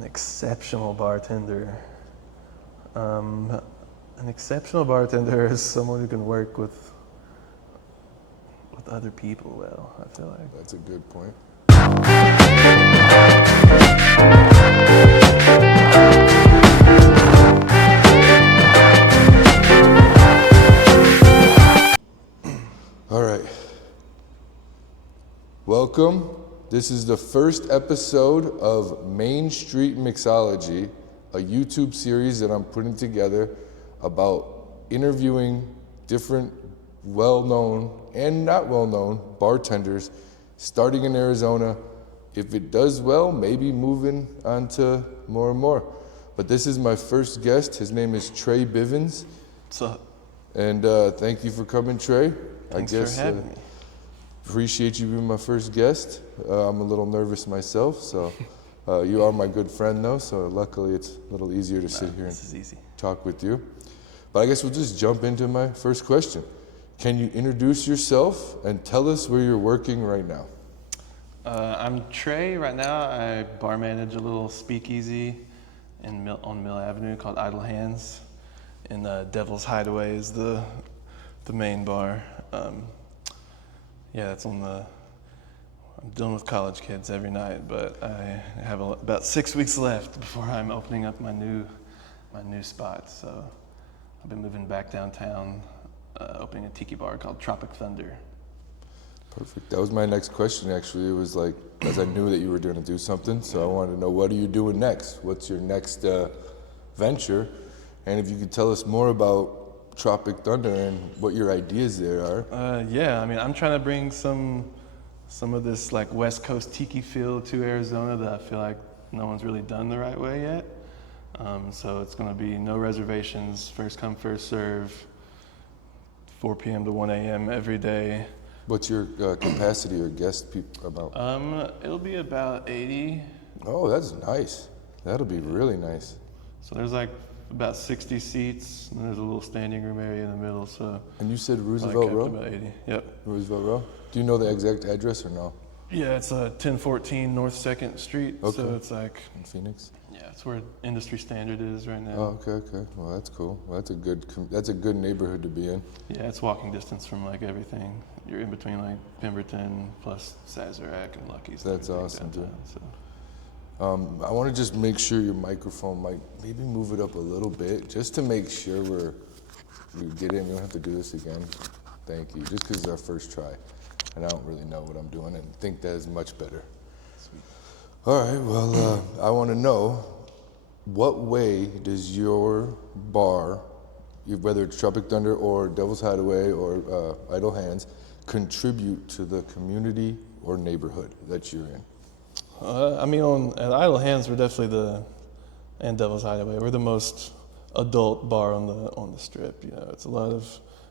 An exceptional bartender. An exceptional bartender is someone who can work with other people well, I feel like. That's a good point. All right. Welcome. This is the first episode of Main Street Mixology, a YouTube series that I'm putting together about interviewing different well-known and not well-known bartenders starting in Arizona. If it does well, maybe moving on to more and more. But this is my first guest. His name is Trey Bivens. What's up? And thank you for coming, Trey. Thanks for having me. Appreciate you being my first guest. I'm a little nervous myself, so you are my good friend though, so luckily it's a little easier to sit here and talk with you. But I guess we'll just jump into my first question. Can you introduce yourself and tell us where you're working right now? I'm Trey. Right now I bar manage a little speakeasy on Mill Avenue called Idle Hands. And Devil's Hideaway is the main bar. Yeah, it's on the. I'm dealing with college kids every night, but I have about 6 weeks left before I'm opening up my new spot. So I've been moving back downtown, opening a tiki bar called Tropic Thunder. Perfect. That was my next question, actually. It was like, as I knew that you were going to do something, so I wanted to know, what are you doing next? What's your next venture? And if you could tell us more about Tropic Thunder and what your ideas there are. Yeah, I mean, I'm trying to bring some of this like West Coast tiki feel to Arizona that I feel like no one's really done the right way yet. So it's going to be no reservations, first come, first serve, 4 p.m. to 1 a.m. every day. What's your capacity or guest amount? It'll be about 80. Oh, that's nice. That'll be really nice. So there's like about 60 seats, and there's a little standing room area in the middle. So. And you said Roosevelt Row? About 80. Yep. Roosevelt Row. Do you know the exact address or no? Yeah, it's 1014 North 2nd Street. Okay. So it's like in Phoenix. Yeah, it's where industry standard is right now. Oh, okay. Well, that's cool. Well, that's a good neighborhood to be in. Yeah, it's walking distance from like everything. You're in between like Pemberton plus Sazerac and Lucky's. That's awesome, dude. So. I want to just make sure your microphone might maybe move it up a little bit, just to make sure we get in. We don't have to do this again. Thank you. Just because it's our first try, and I don't really know what I'm doing, and think that is much better. Sweet. All right. Well, I want to know, what way does your bar, whether it's Tropic Thunder or Devil's Hideaway or Idle Hands, contribute to the community or neighborhood that you're in? I mean, at Idle Hands, we're definitely and Devil's Hideaway, we're the most adult bar on the strip. You know, it's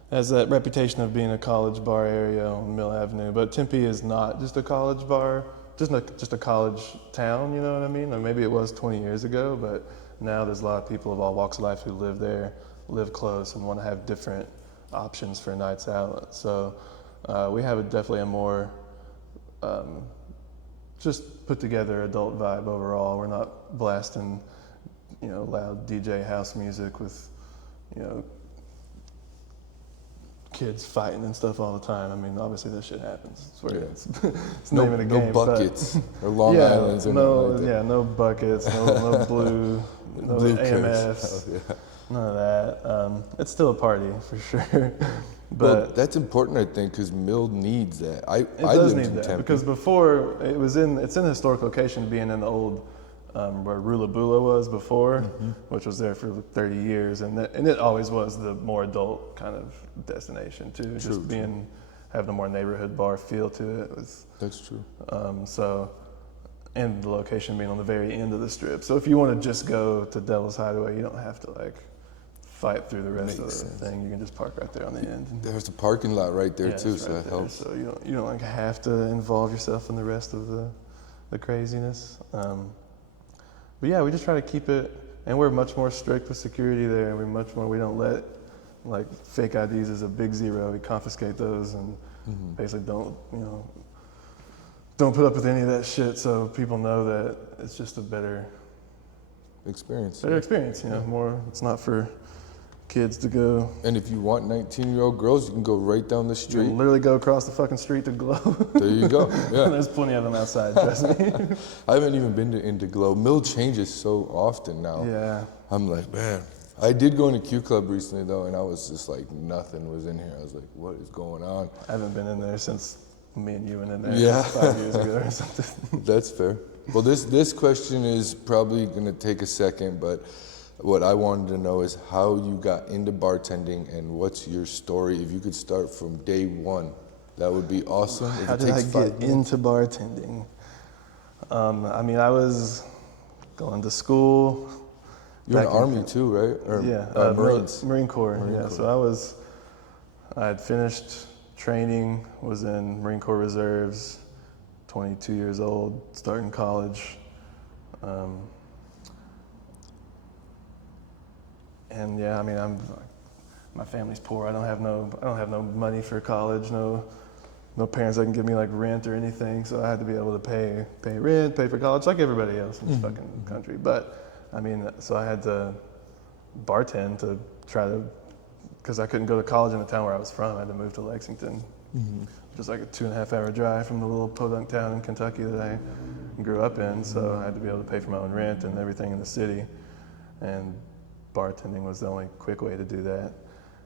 has that reputation of being a college bar area on Mill Avenue, but Tempe is not just a college bar, just a college town. You know what I mean? Or maybe it was 20 years ago, but now there's a lot of people of all walks of life who live there, live close, and want to have different options for nights out. So we have definitely a more just put together adult vibe overall. We're not blasting, loud DJ house music with, kids fighting and stuff all the time. I mean, obviously this shit happens. It's no, name of the game. No buckets or Long Islands or no, nothing like that. No buckets, no blue, no blue AMFs, oh, yeah. None of that. It's still a party for sure. But well, that's important, I think, because Mill needs that. I does need that Tempe. because before it's in a historic location, being in the old where Rula Bula was before, which was there for 30 years, and it always was the more adult kind of destination too. Having a more neighborhood bar feel to it. That's true. And the location being on the very end of the strip. So if you want to just go to Devil's Hideaway, you don't have to fight through the rest of the thing. You can just park right there on the end. There's a parking lot right there too, so that there. helps. So you don't have to involve yourself in the rest of the craziness. But yeah, we just try to keep it, and we're much more strict with security there. We don't let fake IDs as a big zero. We confiscate those and basically don't put up with any of that shit. So people know that it's just a better experience. Better experience, you know, more. It's not for kids to go. And if you want 19-year-old girls, you can go right down the You street. can literally go across the fucking street to Glow. There you go. Yeah. There's plenty of them outside, trust me. I haven't even been into Glow. Mill changes so often now. Yeah. I'm like, man. I did go into Q Club recently though, and I was just like, nothing was in here. I was like, what is going on? I haven't been in there since me and you went in there Yeah. 5 years ago or something. That's fair. Well, this question is probably gonna take a second, but what I wanted to know is how you got into bartending and what's your story. If you could start from day one, that would be awesome. If How it did I takes 5 get minutes. into bartending? I mean, I was going to school. You're in the back Army too, right? Or, Yeah, Marines. Marine Corps. Marine Yeah, Corps. so I had finished training, was in Marine Corps Reserves, 22 years old, starting college. And yeah, I mean, my family's poor. I don't have no money for college. No parents that can give me like rent or anything. So I had to be able to pay rent, pay for college, like everybody else in this fucking country. But I mean, so I had to bartend to try to, because I couldn't go to college in the town where I was from. I had to move to Lexington, just like a 2.5 hour drive from the little podunk town in Kentucky that I grew up in. So I had to be able to pay for my own rent and everything in the city. And bartending was the only quick way to do that.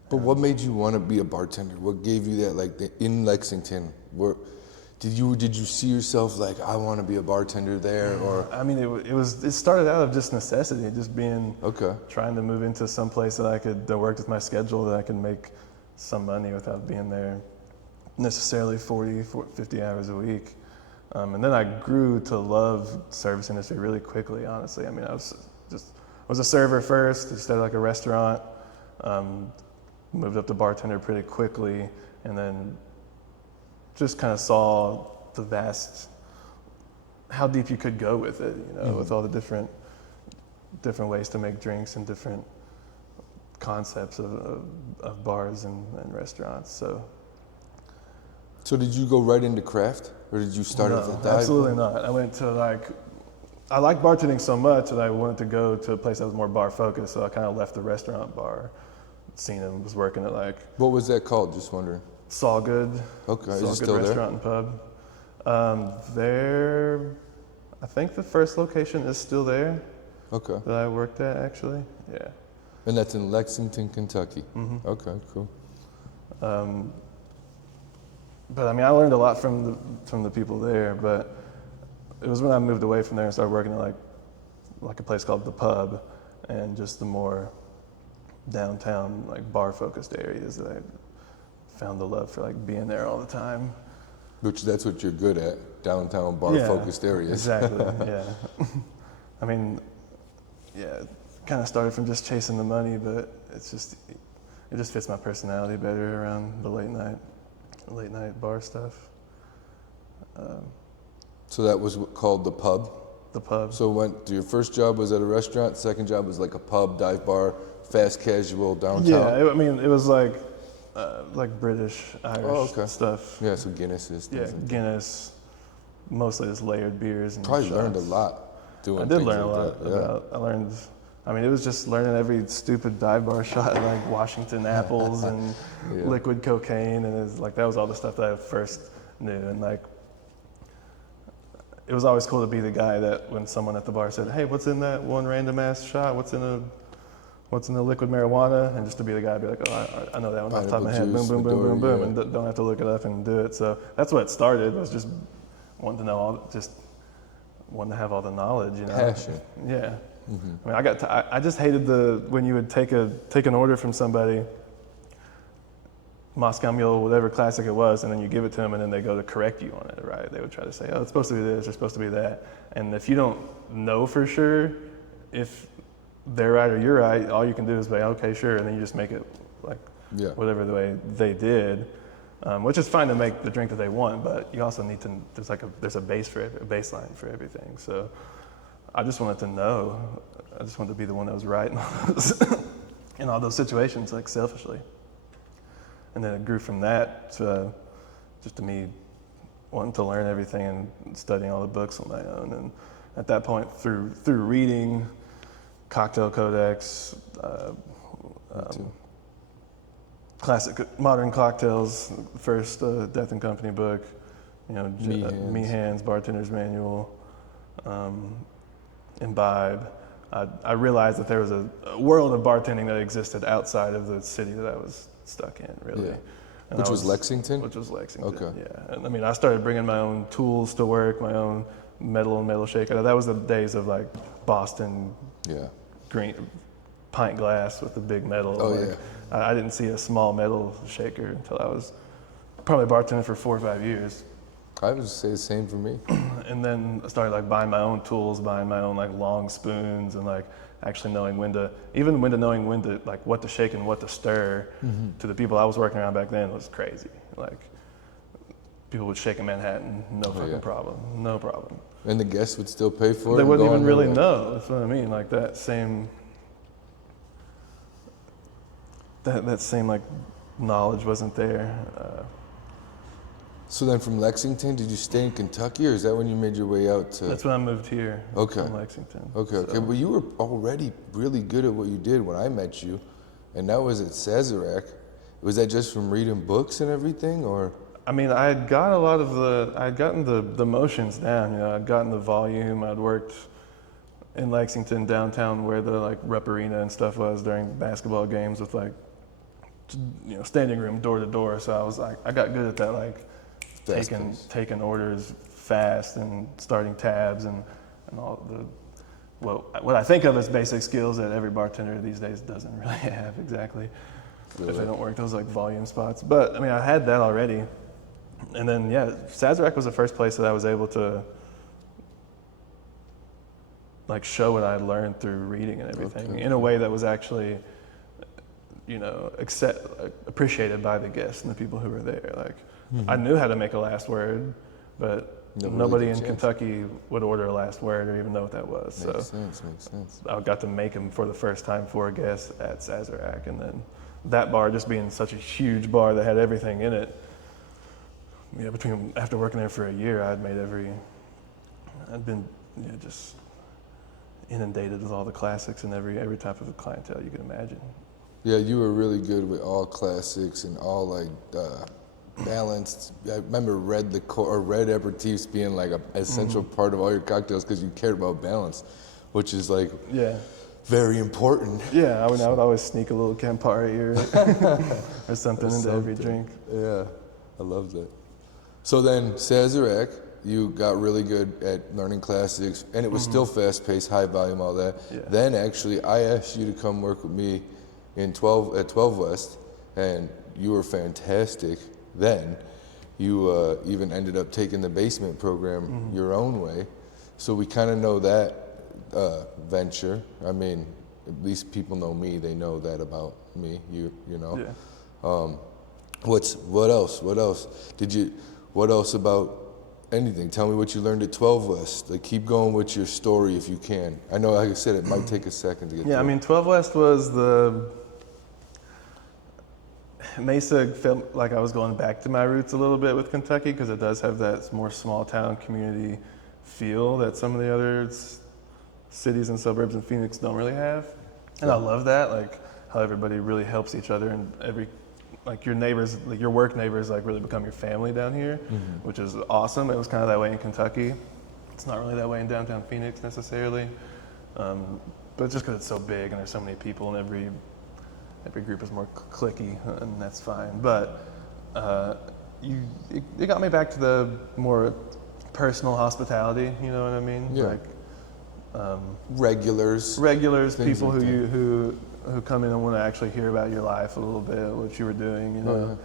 But what made you want to be a bartender? What gave you that, like, in Lexington? Did you see yourself like, I want to be a bartender there, or? I mean, it started out of just necessity, just being Okay. trying to move into some place that worked with my schedule, that I could make some money without being there necessarily 50 hours a week. And then I grew to love service industry really quickly, honestly. I mean, I was a server first, just at like a restaurant, moved up to bartender pretty quickly, and then just kind of saw how deep you could go with it, you know, with all the different ways to make drinks and different concepts of bars and restaurants. So did you go right into craft, or did you start at the dive? Absolutely not. I went to I liked bartending so much that I wanted to go to a place that was more bar focused, so I kind of left the restaurant bar scene and was working at like What was that called? Just wondering. Saw Good. Okay, is it Saw Good still there? restaurant and pub. I think the first location is still there Okay. that I worked at actually. Yeah. And that's in Lexington, Kentucky. Mm-hmm. Okay, cool. But I mean, I learned a lot from the people there. But it was when I moved away from there and started working at like a place called the Pub, and just the more downtown like bar focused areas that I found the love for like being there all the time. That's what you're good at, downtown bar focused areas. Exactly. Yeah. I mean, yeah, it kind of started from just chasing the money, but it just fits my personality better around the late night bar stuff. So that was called the Pub? The Pub. So your first job was at a restaurant, second job was like a pub, dive bar, fast casual downtown? Yeah, I mean, it was like British, Irish stuff. Yeah, so Guinnesses. Yeah, Guinness, mostly just layered beers and Probably shots. learned a lot doing I did things learn a like lot that. Yeah. it was just learning every stupid dive bar shot, like Washington apples and liquid cocaine, and that was all the stuff that I first knew. And like, it was always cool to be the guy that when someone at the bar said, "Hey, what's in that one random ass shot? What's in the liquid marijuana?" And just to be the guy, be like, "Oh, I know that one off the top of my head." Boom, boom, boom, boom, boom, and don't have to look it up and do it. So that's what it started. Was just wanting to know wanting to have all the knowledge, you know. Passion. Yeah. Mm-hmm. I mean, I just hated when you would take an order from somebody, Moscow Mule, whatever classic it was, and then you give it to them, and then they go to correct you on it, right? They would try to say, "Oh, it's supposed to be this, it's supposed to be that," and if you don't know for sure if they're right or you're right, all you can do is say, "Okay, sure," and then you just make it like whatever the way they did, which is fine to make the drink that they want, but you also need to. There's a baseline for everything. So I just wanted to know. I just wanted to be the one that was right in all those situations, like selfishly. And then it grew from that to just to me wanting to learn everything and studying all the books on my own. And at that point, through reading Cocktail Codex, classic modern cocktails, first Death and Company book, you know, Me Hands, Bartender's Manual, Imbibe. I realized that there was a world of bartending that existed outside of the city that I was stuck in, really. Yeah. And Which was Lexington? Which was Lexington, Okay. yeah. And I mean, I started bringing my own tools to work, my own metal shaker. That was the days of like Boston green pint glass with the big metal. Oh, like, yeah. I didn't see a small metal shaker until I was probably bartending for 4 or 5 years. I would say the same for me. And then I started like buying my own tools, buying my own like long spoons, and like actually knowing when to like what to shake and what to stir. To the people I was working around back then was crazy. Like people would shake a Manhattan, no fucking problem, no problem. And the guests would still pay for it? They wouldn't even really know. That's what I mean. Like that same like knowledge wasn't there. So then from Lexington, did you stay in Kentucky, or is that when you made your way out to... That's when I moved here from Lexington. Okay. But you were already really good at what you did when I met you, and that was at Sazerac. Was that just from reading books and everything, or...? I mean, I had gotten the motions down, you know, I'd gotten the volume, I'd worked in Lexington downtown where the like rep arena and stuff was during basketball games with like, you know, standing room door to door. So I was like, I got good at that, like taking orders fast and starting tabs and all the, what I think of as basic skills that every bartender these days doesn't really have exactly. If they don't work those like volume spots. But I mean, I had that already. And then, Sazerac was the first place that I was able to like show what I learned through reading and everything in a way that was actually, you know, appreciated by the guests and the people who were there. Like, I knew how to make a last word, but nobody in Kentucky would order a last word or even know what that was. Makes sense. I got to make them for the first time for a guest at Sazerac, and then that bar just being such a huge bar that had everything in it. Yeah, after working there for a year, I'd been just inundated with all the classics and every type of clientele you could imagine. Yeah, you were really good with all classics and all like balanced. I remember red aperitifs being like an essential part of all your cocktails because you cared about balance, which is like very important. Yeah, I would always sneak a little Campari or something into every drink. Yeah, I love that. So then Sazerac, you got really good at learning classics, and it was still fast-paced, high volume, all that. Yeah. Then actually, I asked you to come work with me at 12 West, and you were fantastic then. You even ended up taking the basement program your own way. So we kind of know that venture. I mean, at least people know me. They know that about me. You know. Yeah. What else? What else about anything? Tell me what you learned at 12 West. Like, keep going with your story if you can. I know, like I said, it might take a second to get through. I mean, 12 West was Mesa felt like I was going back to my roots a little bit with Kentucky because it does have that more small town community feel that some of the other cities and suburbs in Phoenix don't really have. And I love that, like how everybody really helps each other and like your neighbors, like your work neighbors, like really become your family down here, which is awesome. It was kind of that way in Kentucky. It's not really that way in downtown Phoenix necessarily, but just because it's so big and there's so many people and every group is more cliquey, and that's fine. But it got me back to the more personal hospitality. You know what I mean? Yeah. Like regulars, people who come in and want to actually hear about your life a little bit, what you were doing, you know.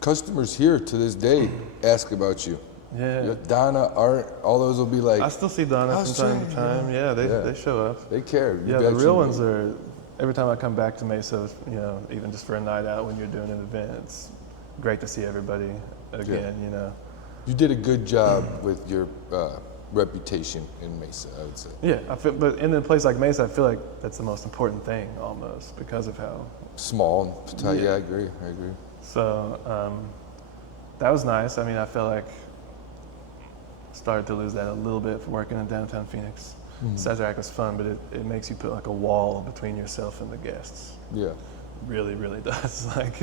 Customers here to this day ask about you. Yeah. Donna, Art, all those will be like... I still see Donna from time to time. Yeah, they show up. They care. The real ones are, every time I come back to Mesa, you know, even just for a night out when you're doing an event, it's great to see everybody again, you know. You did a good job with your reputation in Mesa, I would say. Yeah, but in a place like Mesa, I feel like that's the most important thing almost because of how small. Yeah, I agree. So that was nice. I mean, I feel like I started to lose that a little bit from working in downtown Phoenix. Sazerac was fun, but it makes you put like a wall between yourself and the guests. Yeah. Really, really does. Like,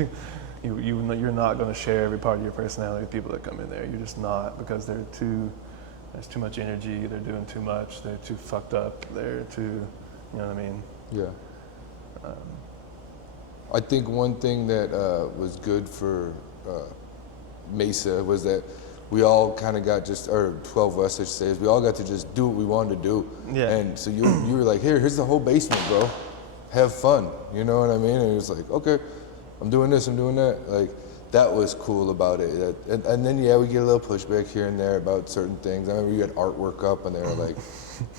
you're not going to share every part of your personality with people that come in there. You're just not, because there's too much energy, they're doing too much, they're too fucked up, they're too, you know what I mean? Yeah. I think one thing that was good for Mesa was that we all kind of got or 12 of us, I should say, we all got to just do what we wanted to do. Yeah. And so you were like, here's the whole basement, bro. Have fun. You know what I mean? And it was like, okay, I'm doing this, I'm doing that. Like, that was cool about it. And then, yeah, we get a little pushback here and there about certain things. I remember you had artwork up and they were like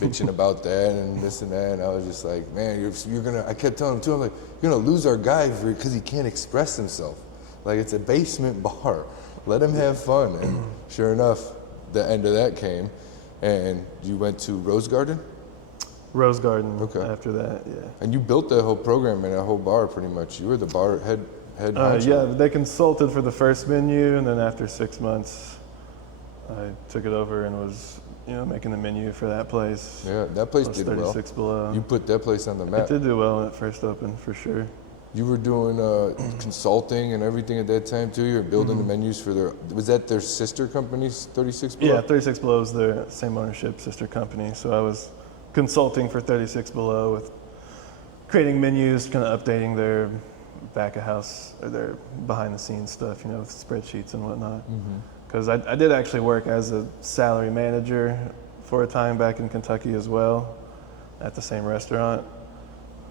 bitching about that and this and that. And I was just like, man, you're gonna, I kept telling him too, I'm like, you're gonna lose our guy because he can't express himself. Like, it's a basement bar. Let him have fun. And sure enough, the end of that came. And you went to Rose Garden? Rose Garden Okay. after that, yeah. And you built that whole program and that whole bar pretty much. You were the bar head honcho. Yeah, they consulted for the first menu, and then after 6 months, I took it over and was, making the menu for that place. Yeah, that place Plus did 36 well. below. You put that place on the map. It did do well when it first opened, for sure. You were doing consulting and everything at that time too. You were building the menus for was that their sister companies, 36 Below? Yeah, 36 Below is their same ownership sister company. So I was consulting for 36 Below with creating menus, kind of updating their back of house or their behind the scenes stuff, with spreadsheets and whatnot. Because I did actually work as a salary manager for a time back in Kentucky as well, at the same restaurant.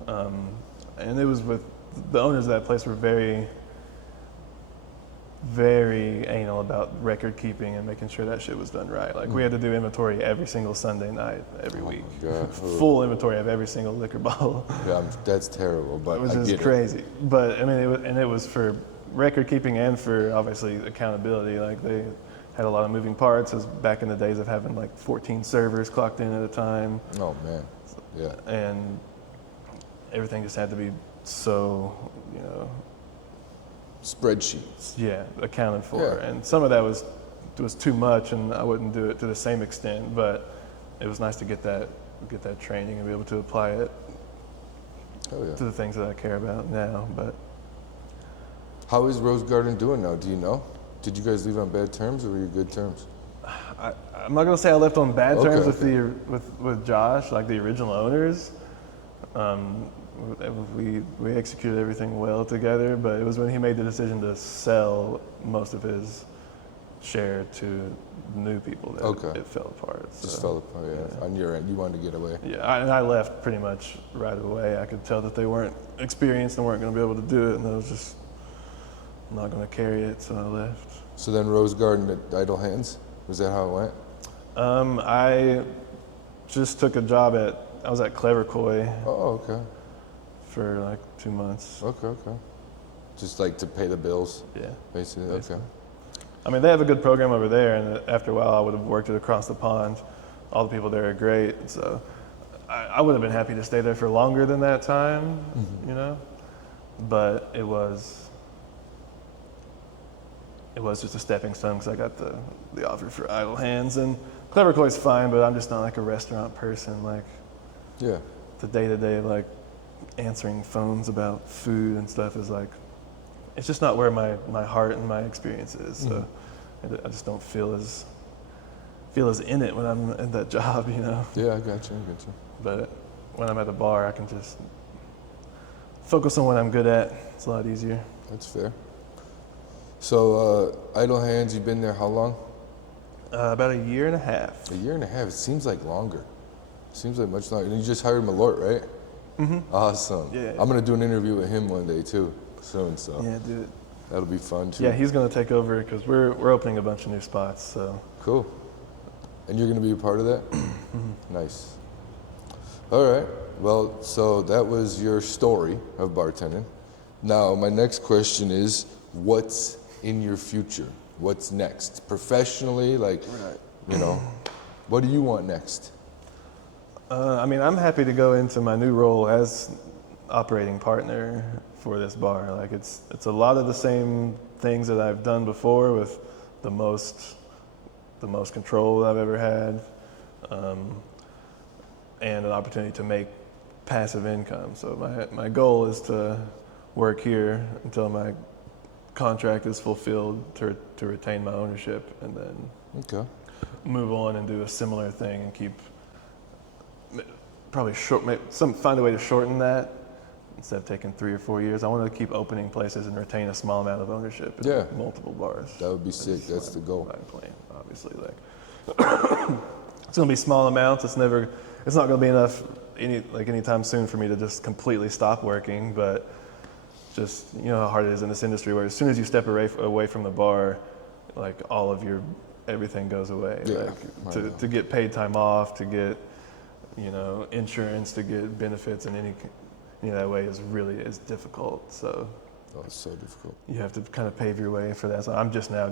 And it was with the owners of that place were very, very anal about record keeping and making sure that shit was done right. Like, we had to do inventory every single Sunday night, every week. God. Full inventory of every single liquor bottle. Yeah, that's terrible, but It was I just get crazy. But I mean, it was for record keeping and for obviously accountability. Like, they had a lot of moving parts. It was back in the days of having like 14 servers clocked in at a time. Oh man, yeah. And everything just had to be so, Spreadsheets. yeah, accounted for. Yeah. And some of that was too much, and I wouldn't do it to the same extent. But it was nice to get that training and be able to apply it Oh yeah. to the things that I care about now. But How is Rose Garden doing now? Do you know? Did you guys leave on bad terms or were you good terms? I'm not gonna say I left on bad terms Okay. with Josh, like the original owners. We executed everything well together, but it was when he made the decision to sell most of his share to new people that it fell apart. Just So, fell apart. Yeah. On your end, you wanted to get away. yeah, and I left pretty much right away. I could tell that they weren't experienced and weren't going to be able to do it, and I was just not going to carry it, so I left. So then Rose Garden at Idle Hands, was that how it went? I just took a job I was at Clever Koi Oh, okay. for like 2 months. Okay. Just like to pay the bills, Yeah. basically. Basically. Okay. I mean, they have a good program over there, and after a while, I would have worked it across the pond. All the people there are great, so I would have been happy to stay there for longer than that time, But it was just a stepping stone because I got the offer for Idle Hands, and Clever Koi's fine, but I'm just not like a restaurant person. Like, Yeah. the day-to-day, like answering phones about food and stuff is like, it's just not where my heart and my experience is. So I just don't feel as in it when I'm in that job, Yeah, I got you. But when I'm at the bar, I can just focus on what I'm good at. It's a lot easier. That's fair. So Idle Hands, you've been there how long? About a year and a half. A year and a half. It seems like longer. Seems like much longer. And you just hired Malort, right? Mm-hmm. Awesome. Yeah. I'm gonna do an interview with him one day too, soon. So Yeah, dude. that'll be fun too. Yeah, he's gonna take over because we're opening a bunch of new spots. So Cool. And you're gonna be a part of that? Nice. All right. Well, so that was your story of bartending. Now, my next question is, what's in your future? What's next? Professionally, like, what do you want next? I mean, I'm happy to go into my new role as operating partner for this bar. Like, it's a lot of the same things that I've done before, with the most control I've ever had. and an opportunity to make passive income. So my goal is to work here until my contract is fulfilled to retain my ownership, and then move on and do a similar thing and keep probably find a way to shorten that. Instead of taking 3 or 4 years, I want to keep opening places and retain a small amount of ownership in multiple bars. That would be sick. That's the goal. My plan, obviously. Like it's gonna be small amounts. It's not gonna be enough anytime soon for me to just completely stop working. But just, you know how hard it is in this industry, where as soon as you step away from the bar, like all of your everything goes away. Yeah, like to get paid time off, to get, you know, insurance, to get benefits in any that way is difficult. So it's so difficult. You have to kind of pave your way for that. So I'm just now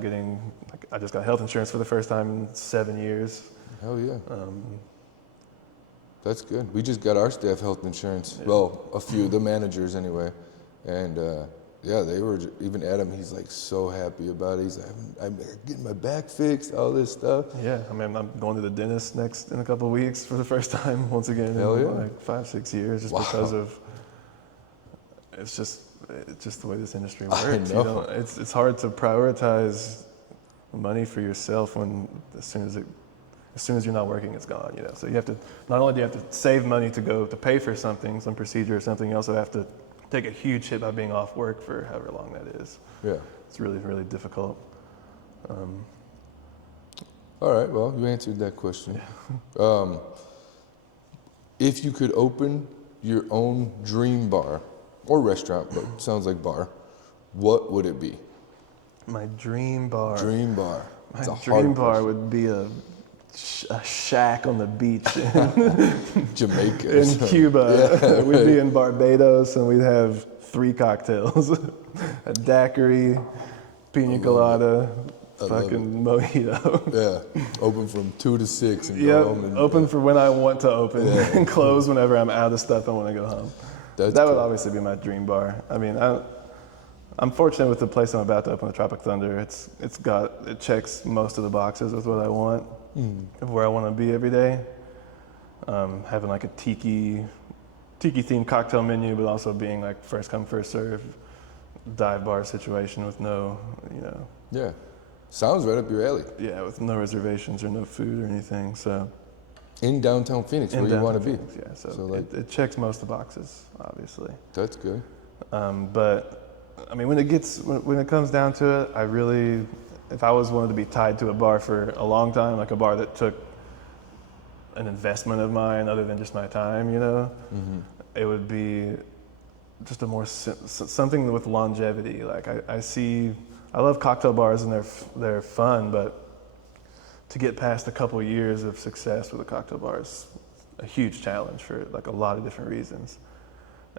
I just got health insurance for the first time in 7 years. Hell yeah. That's good. We just got our staff health insurance. Yeah. Well, a few, the managers anyway. And they were, even Adam, he's like so happy about it. He's like, I'm getting my back fixed, all this stuff. Yeah, I mean, I'm going to the dentist in a couple of weeks for the first time once again in like 5-6 years, just because of, it's just the way this industry works. I know. It's hard to prioritize money for yourself when as soon as you're not working, it's gone. You know, so you have to, not only do you have to save money to pay for something, some procedure or something, you also have to take a huge hit by being off work for however long that is. Yeah, it's really, really difficult. All right, well, you answered that question. Yeah. If you could open your own dream bar or restaurant, but sounds like bar, what would it be? My dream bar. Dream bar. My dream bar would be a shack on the beach in Jamaica. In Cuba. Yeah. We'd be in Barbados and we'd have 3 cocktails. A daiquiri, pina colada, fucking mojito. Yeah, open from 2 to 6 and go home. And, open for when I want to open and close whenever I'm out of stuff I want to go home. That would obviously be my dream bar. I mean, I'm fortunate with the place I'm about to open, the Tropic Thunder. It checks most of the boxes with what I want, of where I want to be every day. Having like a tiki themed cocktail menu, but also being like first come first serve dive bar situation with no, you know. Yeah, sounds right up your alley. Yeah, with no reservations or no food or anything. So. In downtown Phoenix, where you want to be. Yeah, so like, it checks most of the boxes, obviously. That's good. But I mean, when it comes down to it, I really, if I wanted to be tied to a bar for a long time, like a bar that took an investment of mine other than just my time, you know, it would be just something with longevity. Like I love cocktail bars and they're fun, but to get past a couple of years of success with a cocktail bar is a huge challenge for like a lot of different reasons.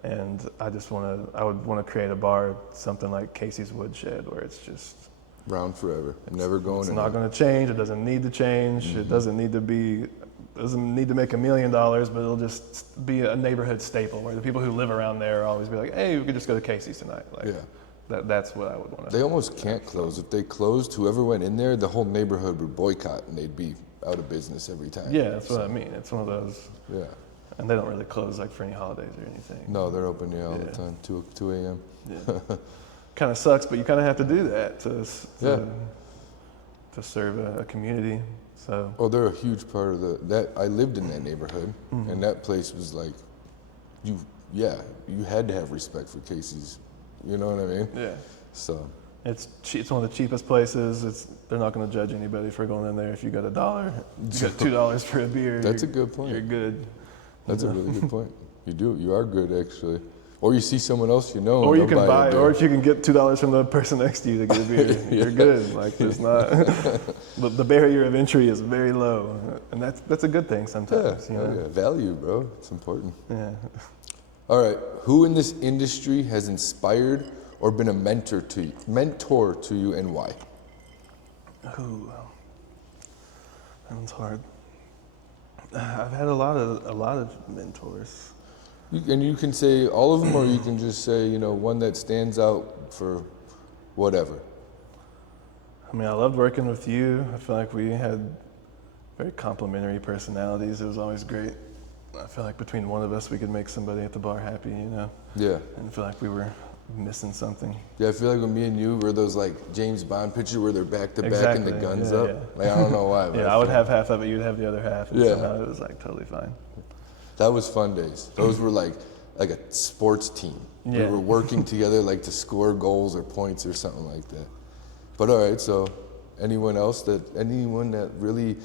And I would want to create a bar, something like Casey's Woodshed, where it's just around forever, never going. It's not going to change. It doesn't need to change. It doesn't need to make $1 million, but it'll just be a neighborhood staple where the people who live around there always be like, hey, we could just go to Casey's tonight. Like, that's what I would want to. They almost can't close. If they closed, whoever went in there, the whole neighborhood would boycott, and they'd be out of business every time. Yeah, that's what I mean. It's one of those. Yeah. And they don't really close like for any holidays or anything. No, they're open all the time, 2 a.m. Yeah. Kind of sucks, but you kind of have to do that to serve a community. So. Oh, they're a huge part of that. I lived in that neighborhood, and that place was like, you had to have respect for Casey's. You know what I mean? Yeah. So. It's one of the cheapest places. They're not going to judge anybody for going in there. If you got $1, you got $2 for a beer. That's a good point. You're good. That's a really good point. You are good actually. Or you see someone else you know. Or you can buy, or if you can get $2 from the person next to you to get a beer, you're good. Like there's not, but the barrier of entry is very low, and that's a good thing sometimes. Yeah, value, bro. It's important. Yeah. All right. Who in this industry has inspired or been a mentor to you, and why? Ooh, that one's hard. I've had a lot of mentors. You can say all of them, or you can just say, one that stands out for whatever. I mean, I loved working with you. I feel like we had very complementary personalities. It was always great I feel like between one of us, we could make somebody at the bar happy, you know? Yeah. And I feel like we were missing something. Yeah, I feel like when me and you were those like James Bond pictures where they're back to back and Exactly. the guns Yeah, up. yeah. Like, I don't know why. But Yeah, I would have half of it, you'd have the other half, and Yeah. somehow it was like totally fine. That was fun days. Those were like a sports team. We Yeah. were working together like to score goals or points or something like that. But all right, so anyone that really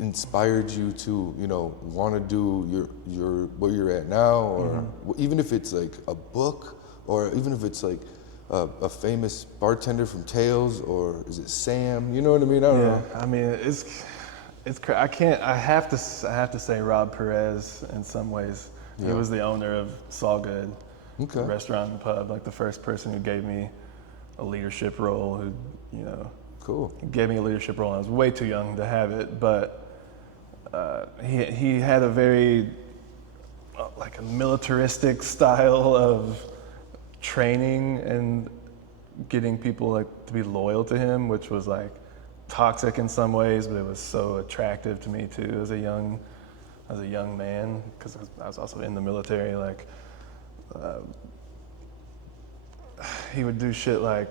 inspired you to, you know, want to do your what you're at now, or even if it's like a book, or even if it's like a famous bartender from Tales, or is it Sam? You know what I mean? I don't know. I mean, I have to say Rob Perez in some ways. Yeah. He was the owner of Saul Good, Okay. the restaurant and pub, like the first person who gave me a leadership role, who, you know, Cool. gave me a leadership role. I was way too young to have it, but he had a very like a militaristic style of training and getting people like to be loyal to him, which was like toxic in some ways, but it was so attractive to me too as a young man, because I was also in the military. Like he would do shit like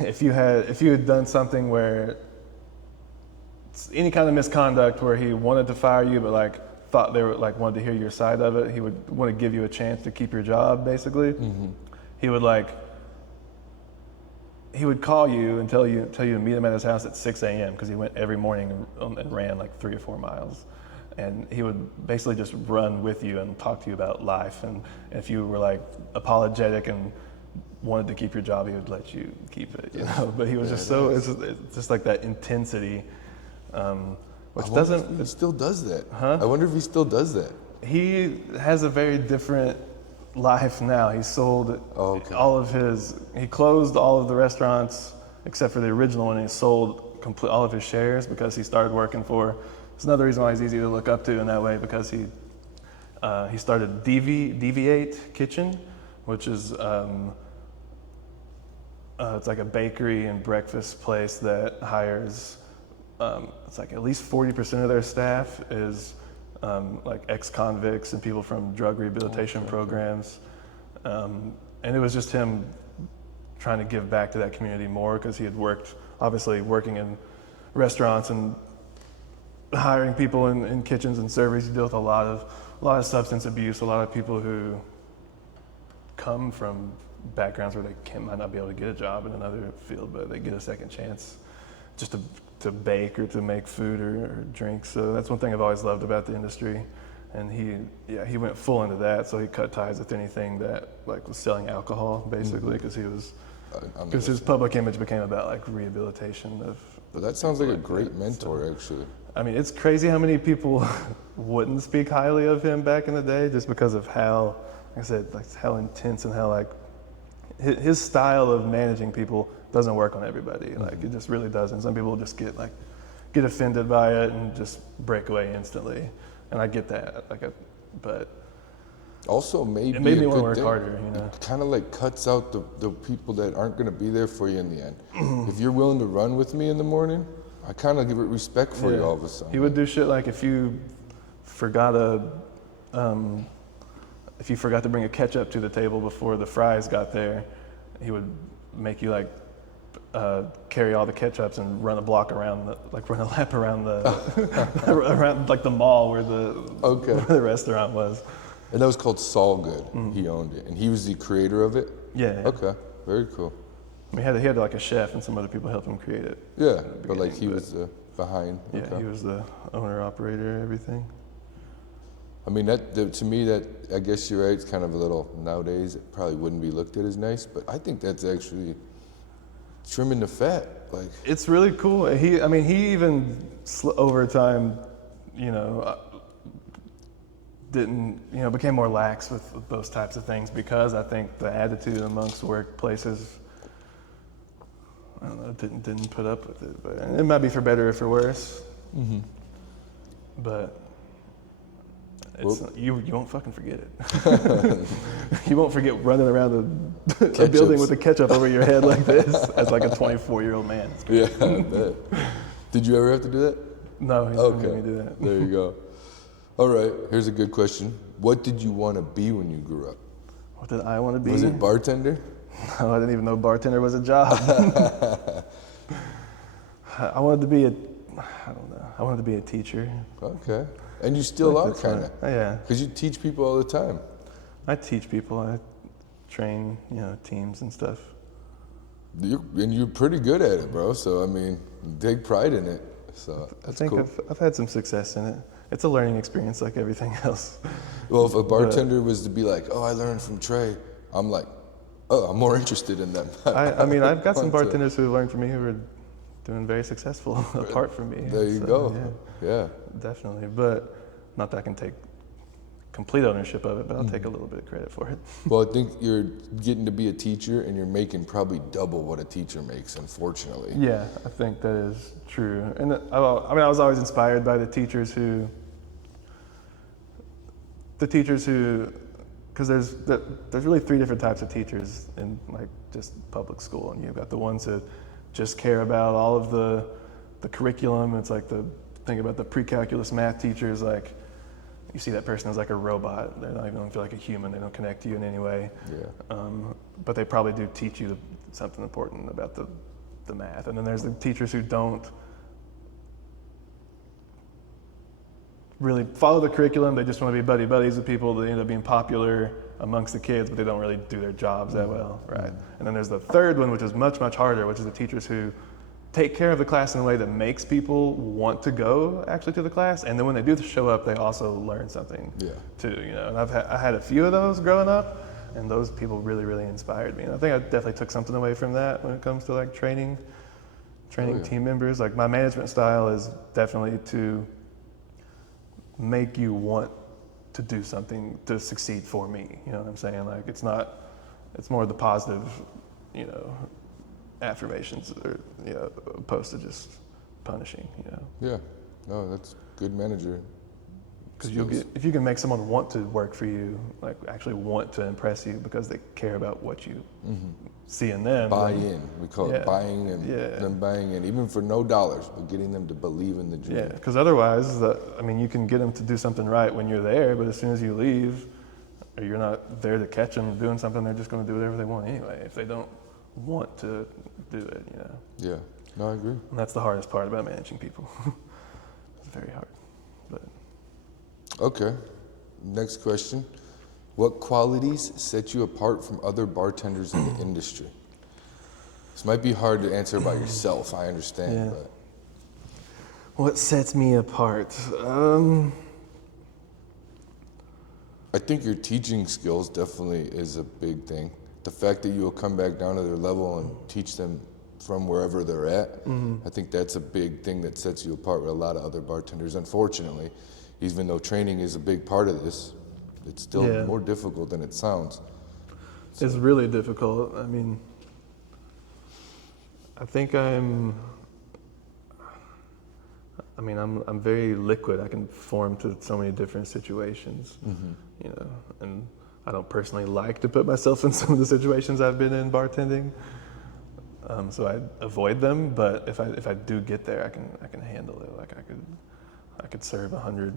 if you had done something where any kind of misconduct where he wanted to fire you, but like thought they were like wanted to hear your side of it, he would want to give you a chance to keep your job. Basically, he would call you and tell you to meet him at his house at 6 a.m. because he went every morning and ran like 3 or 4 miles, and he would basically just run with you and talk to you about life. And if you were like apologetic and wanted to keep your job, he would let you keep it, you know. But he was just so it's just like that intensity. Which doesn't. He still does that. Huh? I wonder if he still does that. He has a very different life now. He sold he closed all of the restaurants except for the original one. And he sold all of his shares because he started working for. It's another reason why he's easy to look up to in that way, because he started Deviate Kitchen, which is it's like a bakery and breakfast place that hires. It's like at least 40% of their staff is like ex-convicts and people from drug rehabilitation programs. And it was just him trying to give back to that community more, because he had obviously working in restaurants and hiring people in kitchens and servers. He dealt with a lot of substance abuse, a lot of people who come from backgrounds where they might not be able to get a job in another field, but they get a second chance just to bake or to make food or drink. So that's one thing I've always loved about the industry. And he went full into that. So he cut ties with anything that like was selling alcohol, basically, because his public image became about like rehabilitation of. But that sounds like a great mentor, actually. I mean, it's crazy how many people wouldn't speak highly of him back in the day, just because of how, like I said, like how intense and how like his style of managing people doesn't work on everybody. Like it just really doesn't. Some people just get offended by it and just break away instantly. And I get that. But Also, maybe it made me a want to good work thing. harder, you know. It kind of like cuts out the people that aren't going to be there for you in the end. If you're willing to run with me in the morning, I kind of give it respect for you all of a sudden. He would do shit like if you forgot to bring a ketchup to the table before the fries got there, he would make you like carry all the ketchups and run a lap around around like the mall where the restaurant was. And that was called Saul Good. He owned it, and he was the creator of it. Yeah. Okay, very cool. I mean, he had like a chef and some other people helped him create it. Yeah, but like he was behind. Yeah, Okay. he was the owner, operator, everything. I mean, to me, that I guess you're right. It's kind of a little nowadays. It probably wouldn't be looked at as nice, but I think that's actually trimming the fat. Like it's really cool. He even over time, you know, became more lax with those types of things, because I think the attitude amongst workplaces, I don't know, didn't put up with it. But it might be for better or for worse. But you won't fucking forget it. You won't forget running around a building with a ketchup over your head like this as like a 24-year-old man. Yeah, I bet. Did you ever have to do that? No, he didn't make me do that. There you go. All right, here's a good question. What did you want to be when you grew up? What did I want to be? Was it bartender? No, I didn't even know bartender was a job. I wanted to be I don't know. I wanted to be a teacher. Okay. And you still are That's fun. kind of. Yeah. Because you teach people all the time. I teach people. I train, teams and stuff. You're pretty good at it, bro. So, I mean, take pride in it. So, that's cool. I've had some success in it. It's a learning experience like everything else. Well, if a bartender was to be like, oh, I learned from Trey, I'm like, oh, I'm more interested in them. I've got some bartenders who have learned from me who are doing very successful apart from me. There you go. Yeah. Definitely. But not that I can take complete ownership of it, but I'll take a little bit of credit for it. Well, I think you're getting to be a teacher and you're making probably double what a teacher makes, unfortunately. Yeah, I think that is true. And I was always inspired by the teachers who, because there's really three different types of teachers in like just public school, and you've got the ones that just care about all of the curriculum. It's like think about the pre-calculus math teachers, like you see that person as like a robot. They don't even feel like a human. They don't connect to you in any way. Yeah. But they probably do teach you something important about the math. And then there's the teachers who don't really follow the curriculum. They just want to be buddies with people. They end up being popular amongst the kids, but they don't really do their jobs that well, right? And then there's the third one, which is much, much harder, which is the teachers who take care of the class in a way that makes people want to go actually to the class. And then when they do show up, they also learn something too, And I had a few of those growing up, and those people really, really inspired me. And I think I definitely took something away from that when it comes to like training team members. Like my management style is definitely to make you want to do something to succeed for me. You know what I'm saying? Like it's more the positive, affirmations or opposed to just punishing. Yeah, no, that's good manager. Because if you can make someone want to work for you, like actually want to impress you because they care about what you see in them. Buy in. We call it buying and them buying in, even for no dollars, but getting them to believe in the dream. Yeah, because otherwise, you can get them to do something right when you're there, but as soon as you leave, or you're not there to catch them doing something, they're just going to do whatever they want anyway if they don't want to do it. Yeah, no, I agree. And that's the hardest part about managing people. It's very hard. But okay, next question. What qualities set you apart from other bartenders in the industry? This might be hard to answer by yourself, I understand. But what sets me apart? I think your teaching skills definitely is a big thing. The fact that you will come back down to their level and teach them from wherever they're at, I think that's a big thing that sets you apart with a lot of other bartenders. Unfortunately, even though training is a big part of this, it's still more difficult than it sounds. So. It's really difficult. I think I'm very liquid. I can form to so many different situations, and I don't personally like to put myself in some of the situations I've been in bartending. So I avoid them, but if I do get there, I can handle it. Like I could serve 100.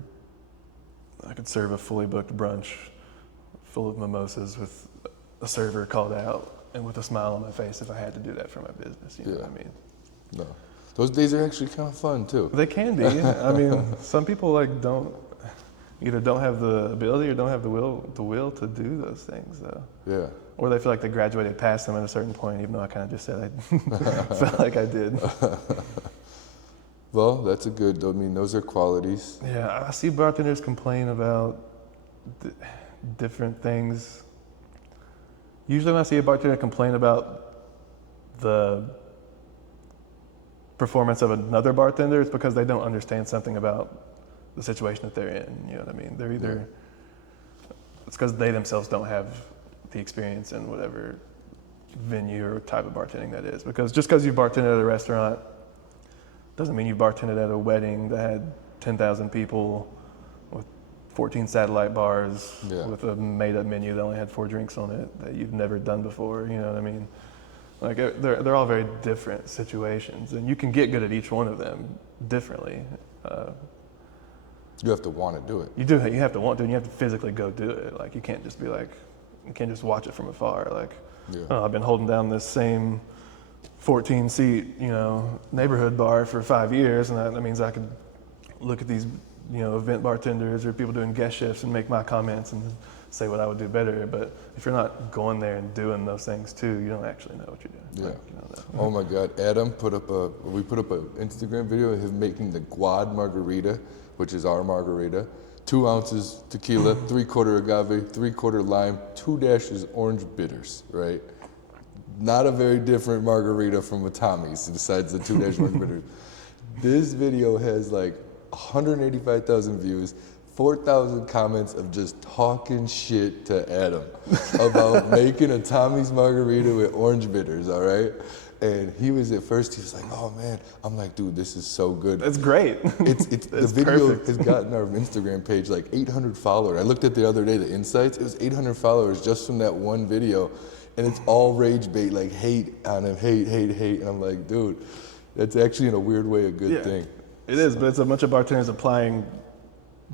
I could serve a fully booked brunch full of mimosas with a server called out and with a smile on my face if I had to do that for my business. You know what I mean? No. Those days are actually kind of fun too. They can be. Some people either don't have the ability or don't have the will to do those things though. Yeah. Or they feel like they graduated past them at a certain point, even though I kind of just said I felt like I did. Well, that's those are qualities. Yeah, I see bartenders complain about different things. Usually when I see a bartender complain about the performance of another bartender, it's because they don't understand something about the situation that they're in. You know what I mean? They're either, it's because they themselves don't have the experience in whatever venue or type of bartending that is. Because just because you bartended at a restaurant doesn't mean you bartended at a wedding that had 10,000 people with 14 satellite bars with a made-up menu that only had 4 drinks on it that you've never done before. You know what I mean? Like they're all very different situations, and you can get good at each one of them differently. You have to want to do it. You do. You have to want to, and you have to physically go do it. Like, you can't just be like, you can't just watch it from afar. Like, Yeah. oh, I've been holding down this same 14-seat, neighborhood bar for 5 years, and that means I could look at these, event bartenders or people doing guest shifts and make my comments and say what I would do better. But if you're not going there and doing those things too, you don't actually know what you're doing. Yeah. Like, Oh my God, Adam we put up an Instagram video of him making the Guad margarita, which is our margarita. 2 ounces tequila, 3/4 agave, 3/4 lime, 2 dashes orange bitters, right? Not a very different margarita from a Tommy's besides the 2 dash orange bitters. This video has like 185,000 views, 4,000 comments of just talking shit to Adam about making a Tommy's margarita with orange bitters, all right? And he was at first, he was like, oh man. I'm like, dude, this is so good. That's great. It's the video has gotten our Instagram page like 800 followers. I looked at the other day, the insights, it was 800 followers just from that one video. And it's all rage bait, like hate on him, hate. And I'm like, dude, that's actually in a weird way a good thing. It is, but it's a bunch of bartenders applying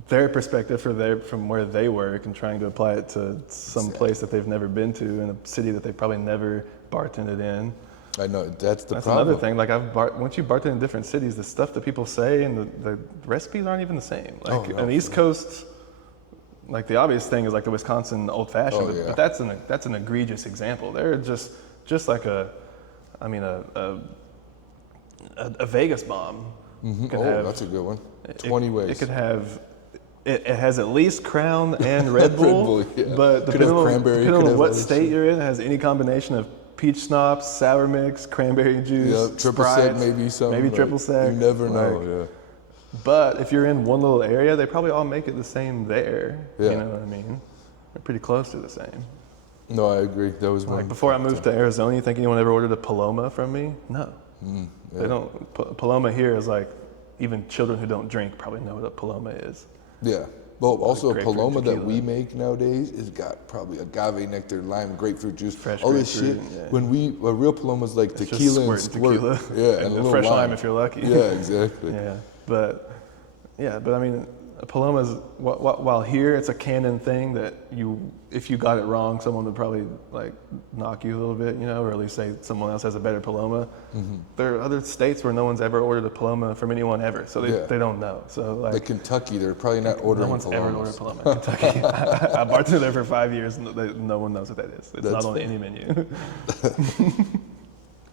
their perspective from where they work and trying to apply it to some place that they've never been to in a city that they probably never bartended in. I know, that's the That's problem. another thing. Like, once you bartend in different cities, the stuff that people say and the recipes aren't even the same. Like, on the East Coast, like, the obvious thing is like the Wisconsin old fashioned, but that's an egregious example. They're just like a Vegas bomb. Mm-hmm. That's a good one. 20 ways. It could have. It has at least Crown and Red Bull, yeah. But depending on what state shit. you're in, it has any combination of peach schnapps, sour mix, cranberry juice, triple Sprite, sec, maybe something. maybe triple sec. You never know. Yeah. But if you're in one little area, they probably all make it the same there. Yeah. You know what I mean? They're pretty close to the same. No, I agree. That was one. Like, before I moved to Arizona, you think anyone ever ordered a Paloma from me? No. They don't. Paloma here is like, even children who don't drink probably know what a Paloma is. Yeah. Well, also a grapefruit Paloma that tequila. we make nowadays has got probably agave nectar, lime, grapefruit juice, Fresh all this shit. grapefruit, yeah. When a real Palama's like It's tequila and just squirt. tequila. Yeah, and a little fresh lime if you're lucky. Yeah, exactly. But I mean, Paloma's, while here it's a canon thing that if you got it wrong, someone would probably like knock you a little bit, or at least say someone else has a better Paloma. There are other states where no one's ever ordered a Paloma from anyone ever, so they don't know. So like Kentucky, they're probably not ordering no one's Palomas. ever ordered Paloma in Kentucky. I bartended there for 5 years, and no one knows what that is. It's That's not on any menu.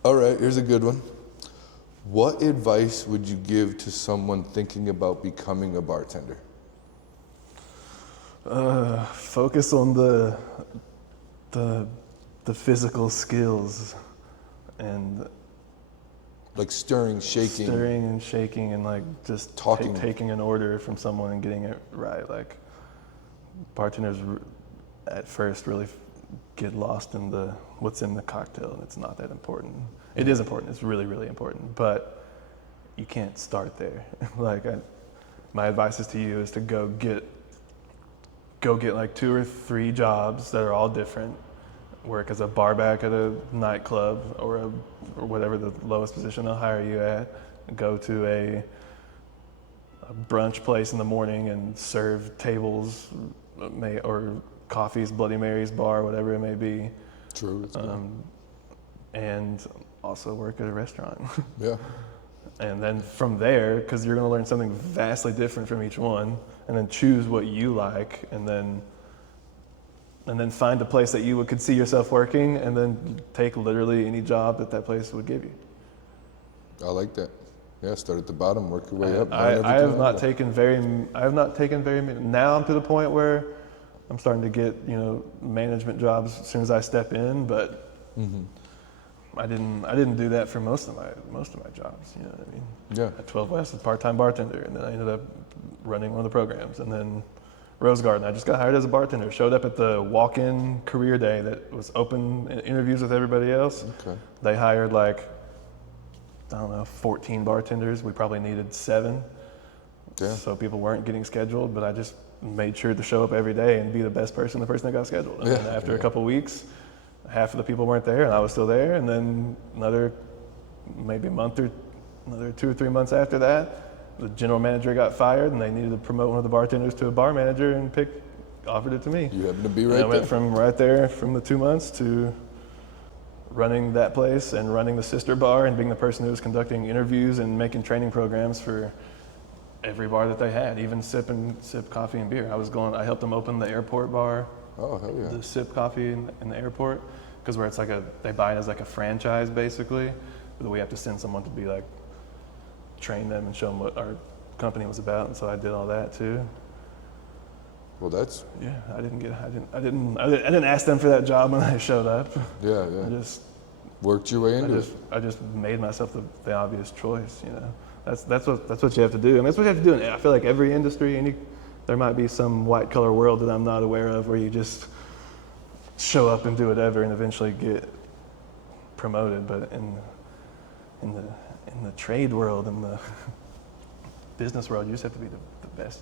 All right, here's a good one. What advice would you give to someone thinking about becoming a bartender? Focus on the physical skills and Like stirring, shaking, and like just Talking. taking an order from someone and getting it right. Like, bartenders at first really get lost in what's in the cocktail, and it's not that important. It is important. It's really, really important, but you can't start there. My advice is to you is to go get like 2 or 3 jobs that are all different. Work as a bar back at a nightclub or whatever the lowest position they'll hire you at. Go to a brunch place in the morning and serve tables or coffees, Bloody Mary's bar, whatever it may be. True. And also work at a restaurant. Yeah. And then from there, because you're going to learn something vastly different from each one, and then choose what you like, and then find a place that you could see yourself working, and then take literally any job that place would give you. I like that. Yeah, start at the bottom, work your way up. I have not taken very many. Now I'm to the point where I'm starting to get management jobs as soon as I step in, but I didn't do that for most of my jobs. You know what I mean? Yeah. At 12 West, as a part-time bartender, and then I ended up running one of the programs, and then Rose Garden. I just got hired as a bartender. Showed up at the walk-in career day that was open, interviews with everybody else. Okay. They hired 14 bartenders. We probably needed 7. Yeah. So people weren't getting scheduled, but I just made sure to show up every day and be the best person that got scheduled. And then after a couple of weeks, half of the people weren't there, and I was still there. And then another 2 or 3 months after that, the general manager got fired, and they needed to promote one of the bartenders to a bar manager, and offered it to me. You happen to be And right I went there. from right there, from the 2 months, to running that place and running the sister bar and being the person who was conducting interviews and making training programs for every bar that they had, even sip coffee and beer. I helped them open the airport bar, Oh, hell yeah. the sip coffee in the airport, because where it's like they buy it as like a franchise basically, but we have to send someone to be like, train them and show them what our company was about, and so I did all that too. Well, that's, Yeah, I didn't ask them for that job when I showed up. yeah. I just Worked your way into it. I just made myself the obvious choice, you know. That's what you have to do, and that's what you have to do. And I feel like every industry, there might be some white collar world that I'm not aware of where you just show up and do whatever and eventually get promoted. But in the trade world, in the business world, you just have to be the best.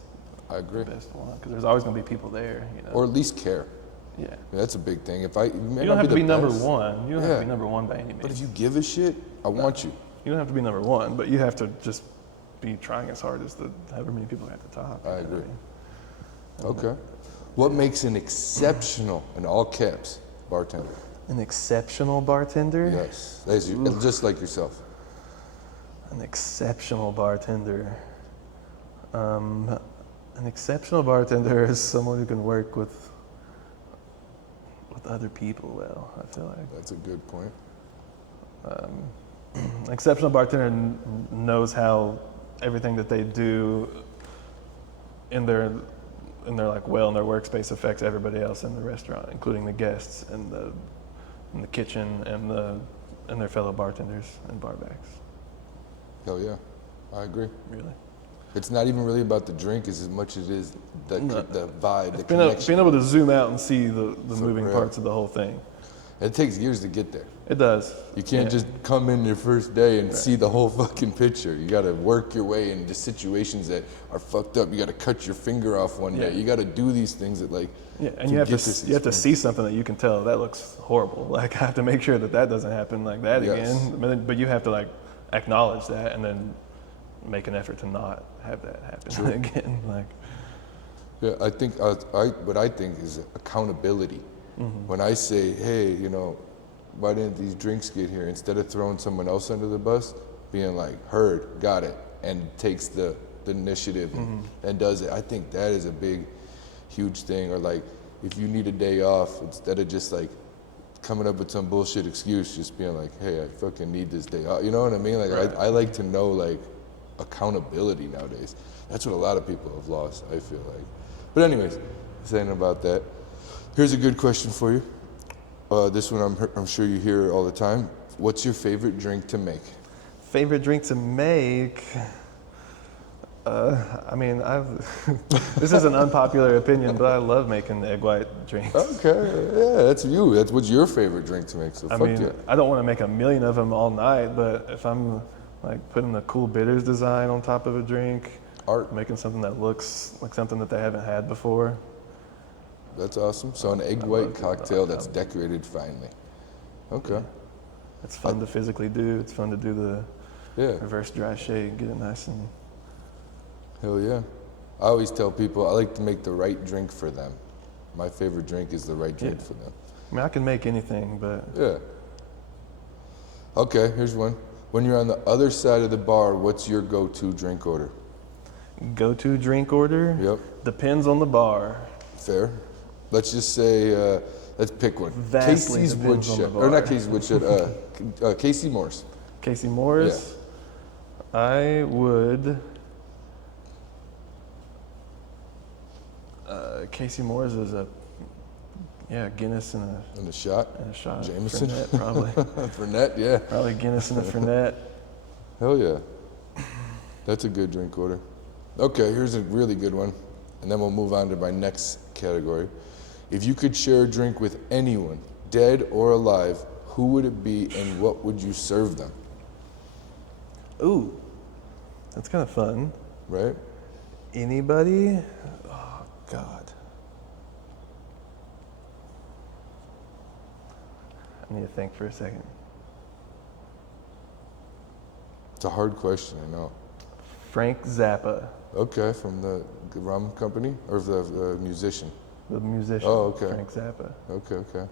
I agree. The best one, because there's always going to be people there, you know. Or at least care. Yeah. That's a big thing. You You don't have to be number best, one. You don't have to be number one by any means. but if you give a shit, I want you. You don't have to be number one, but you have to just be trying as hard as however many people are at the top. I agree. Okay. What makes an exceptional, in all caps, bartender? An exceptional bartender? Yes. That's you, just like yourself. An exceptional bartender. An exceptional bartender is someone who can work with other people well, I feel like. That's a good point. An exceptional bartender knows how everything that they do in their workspace affects everybody else in the restaurant, including the guests and the kitchen and their fellow bartenders and barbacks. Hell yeah. I agree. Really. It's not even really about the drink as much as it is the vibe, the Being connection. able to zoom out and see the moving real. parts of the whole thing. It takes years to get there. It does. You can't just come in your first day and see the whole fucking picture. You got to work your way into situations that are fucked up. You got to cut your finger off one day. You got to do these things that and you have to see something that you can tell that looks horrible. Like, I have to make sure that doesn't happen like that again. But you have to like acknowledge that and then make an effort to not have that happen again. Like, yeah, I think what I think is accountability. Mm-hmm. When I say, hey, why didn't these drinks get here? Instead of throwing someone else under the bus, being like, heard, got it, and takes the initiative and does it. I think that is a big, huge thing. Or like, if you need a day off, instead of just like coming up with some bullshit excuse, just being like, hey, I fucking need this day off. You know what I mean? Like, right. I like to know like accountability nowadays. That's what a lot of people have lost, I feel like. But anyways, saying about that, here's a good question for you. This one I'm sure you hear all the time. What's your favorite drink to make? Favorite drink to make? This is an unpopular opinion, but I love making egg white drinks. Okay, yeah, that's you. What's your favorite drink to make? So I don't want to make a million of them all night, but if I'm like putting a cool bitters design on top of a drink, art, making something that looks like something that they haven't had before. That's awesome. So an egg white cocktail that's decorated finely. Okay. Yeah. It's fun to physically do. It's fun to do the reverse dry shake, get it nice and... Hell yeah. I always tell people I like to make the right drink for them. My favorite drink is the right drink for them. I mean, I can make anything, but... Yeah. Okay, here's one. When you're on the other side of the bar, what's your go-to drink order? Go-to drink order? Yep. Depends on the bar. Fair. Let's just say, let's pick one. Vastly Casey's Woodshed. Or not Casey's Woodshed, Casey Moore's. Casey Moore's? Yeah. I would... Casey Moore's is a Guinness and a shot. And a shot. Jameson, Fernet, probably. Fernet, yeah. Probably Guinness and a Fernet. Hell yeah, that's a good drink order. Okay, here's a really good one, and then we'll move on to my next category. If you could share a drink with anyone, dead or alive, who would it be, and what would you serve them? Ooh, that's kind of fun. Right? Anybody? Oh, God. I need to think for a second. It's a hard question, I know. Frank Zappa, Okay, from the rum company or the musician? the musician. Oh, okay. Frank Zappa. Okay.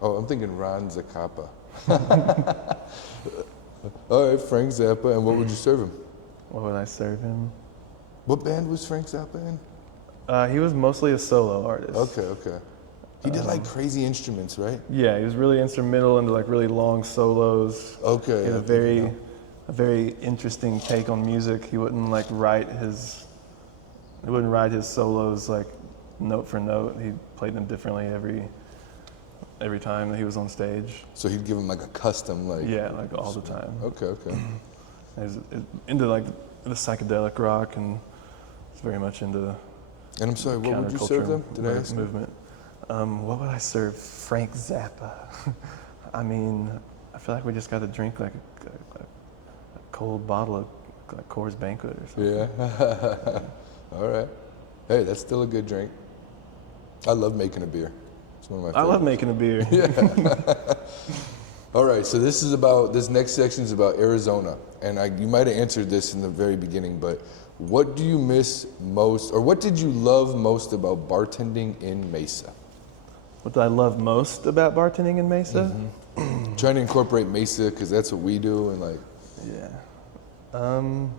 Oh, I'm thinking Ron Zacapa. All right, Frank Zappa. And what would you serve him? What would I serve him? What band was Frank Zappa in? He was mostly a solo artist. Okay. He did like crazy instruments, right? Yeah, he was really instrumental into like really long solos. Okay. He had I a think I very, know. a very interesting take on music. He wouldn't like he wouldn't write his solos like note for note. He played them differently every time that he was on stage. So he'd give him like a custom, like. Yeah, like all the time. Okay. He was into like the psychedelic rock and was very much into And I'm sorry, what would you serve them? Did I ask? movement. What would I serve Frank Zappa? I mean, I feel like we just got to drink like a cold bottle of like Coors Banquet or something. Yeah. All right. Hey, that's still a good drink. I love making a beer. It's one of my I favorites. love making a beer. All right, so this next section is about Arizona. And you might have answered this in the very beginning, but what do you miss most, or what did you love most about bartending in Mesa? What did I love most about bartending in Mesa? Trying to incorporate Mesa, because that's what we do, and like, Yeah. I mean,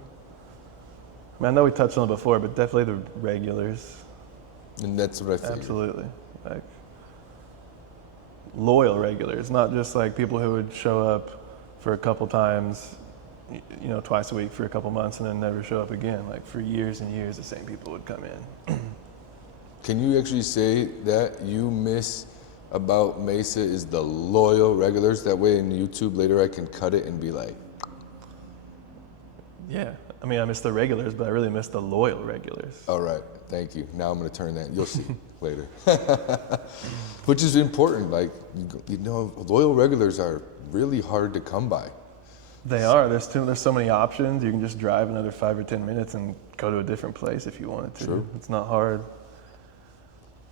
I know we touched on it before, but definitely the regulars. and that's what I figured. Absolutely. Like loyal regulars, not just like people who would show up for a couple times, twice a week for a couple months and then never show up again. Like for years and years, the same people would come in. Can you actually say that you miss about Mesa is the loyal regulars? That way in YouTube later I can cut it and be like, Yeah. I mean, I miss the regulars, but I really miss the loyal regulars. all right, thank you. Now I'm going to turn that. You'll see later. Which is important. Like, loyal regulars are really hard to come by. They are. There's so many options. You can just drive another 5 or 10 minutes and go to a different place if you wanted to. True. It's not hard.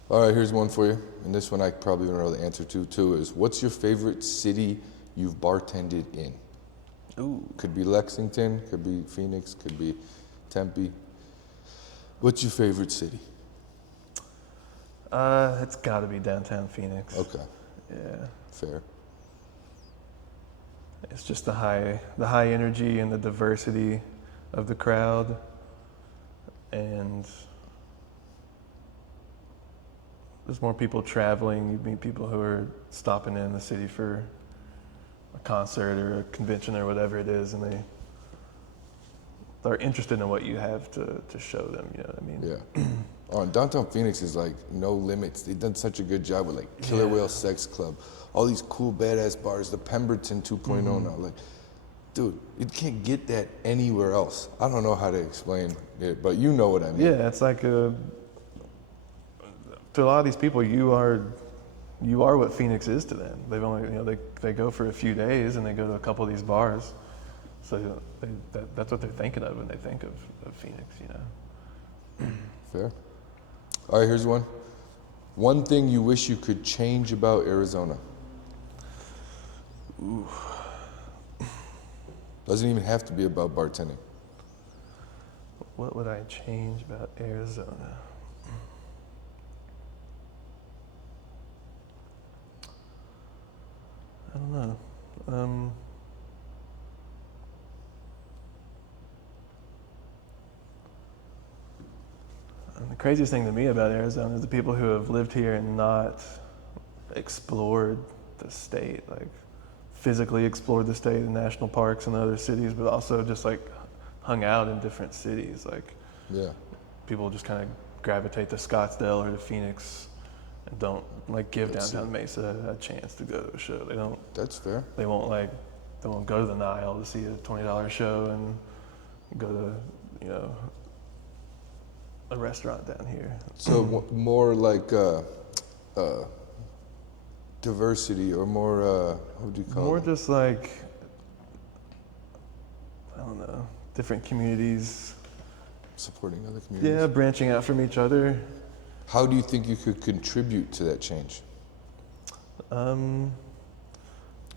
All right, here's one for you. And this one I probably don't know the answer to, too, is what's your favorite city you've bartended in? Ooh. Could be Lexington, could be Phoenix, could be Tempe. What's your favorite city? It's got to be downtown Phoenix. Okay, Yeah. fair. It's just the high energy and the diversity of the crowd, and there's more people traveling. You meet people who are stopping in the city for a concert or a convention or whatever it is, and they're interested in what you have to show them. You know what I mean? Yeah. Oh, and downtown Phoenix is like no limits. They've done such a good job with like Killer Whale Sex Club, all these cool badass bars, the Pemberton 2.0 now. Like, dude, you can't get that anywhere else. I don't know how to explain it, but you know what I mean. Yeah, it's like to a lot of these people, you are what Phoenix is to them. They've only, they go for a few days and they go to a couple of these bars. So that's what they're thinking of when they think of Phoenix, Fair. All right, here's one. One thing you wish you could change about Arizona. Ooh. Doesn't even have to be about bartending. What would I change about Arizona? I don't know. And the craziest thing to me about Arizona is the people who have lived here and not explored the state, like physically explored the state, the national parks and the other cities, but also just like hung out in different cities. Like, Yeah. people just kind of gravitate to Scottsdale or to Phoenix and don't like give That's downtown Mesa a chance to go to a show. That's fair. They won't go to the Nile to see a $20 show and go to, a restaurant down here. So more like diversity, or more, what would you call More it? just like, I don't know, different communities. Supporting other communities. Yeah, branching out from each other. How do you think you could contribute to that change?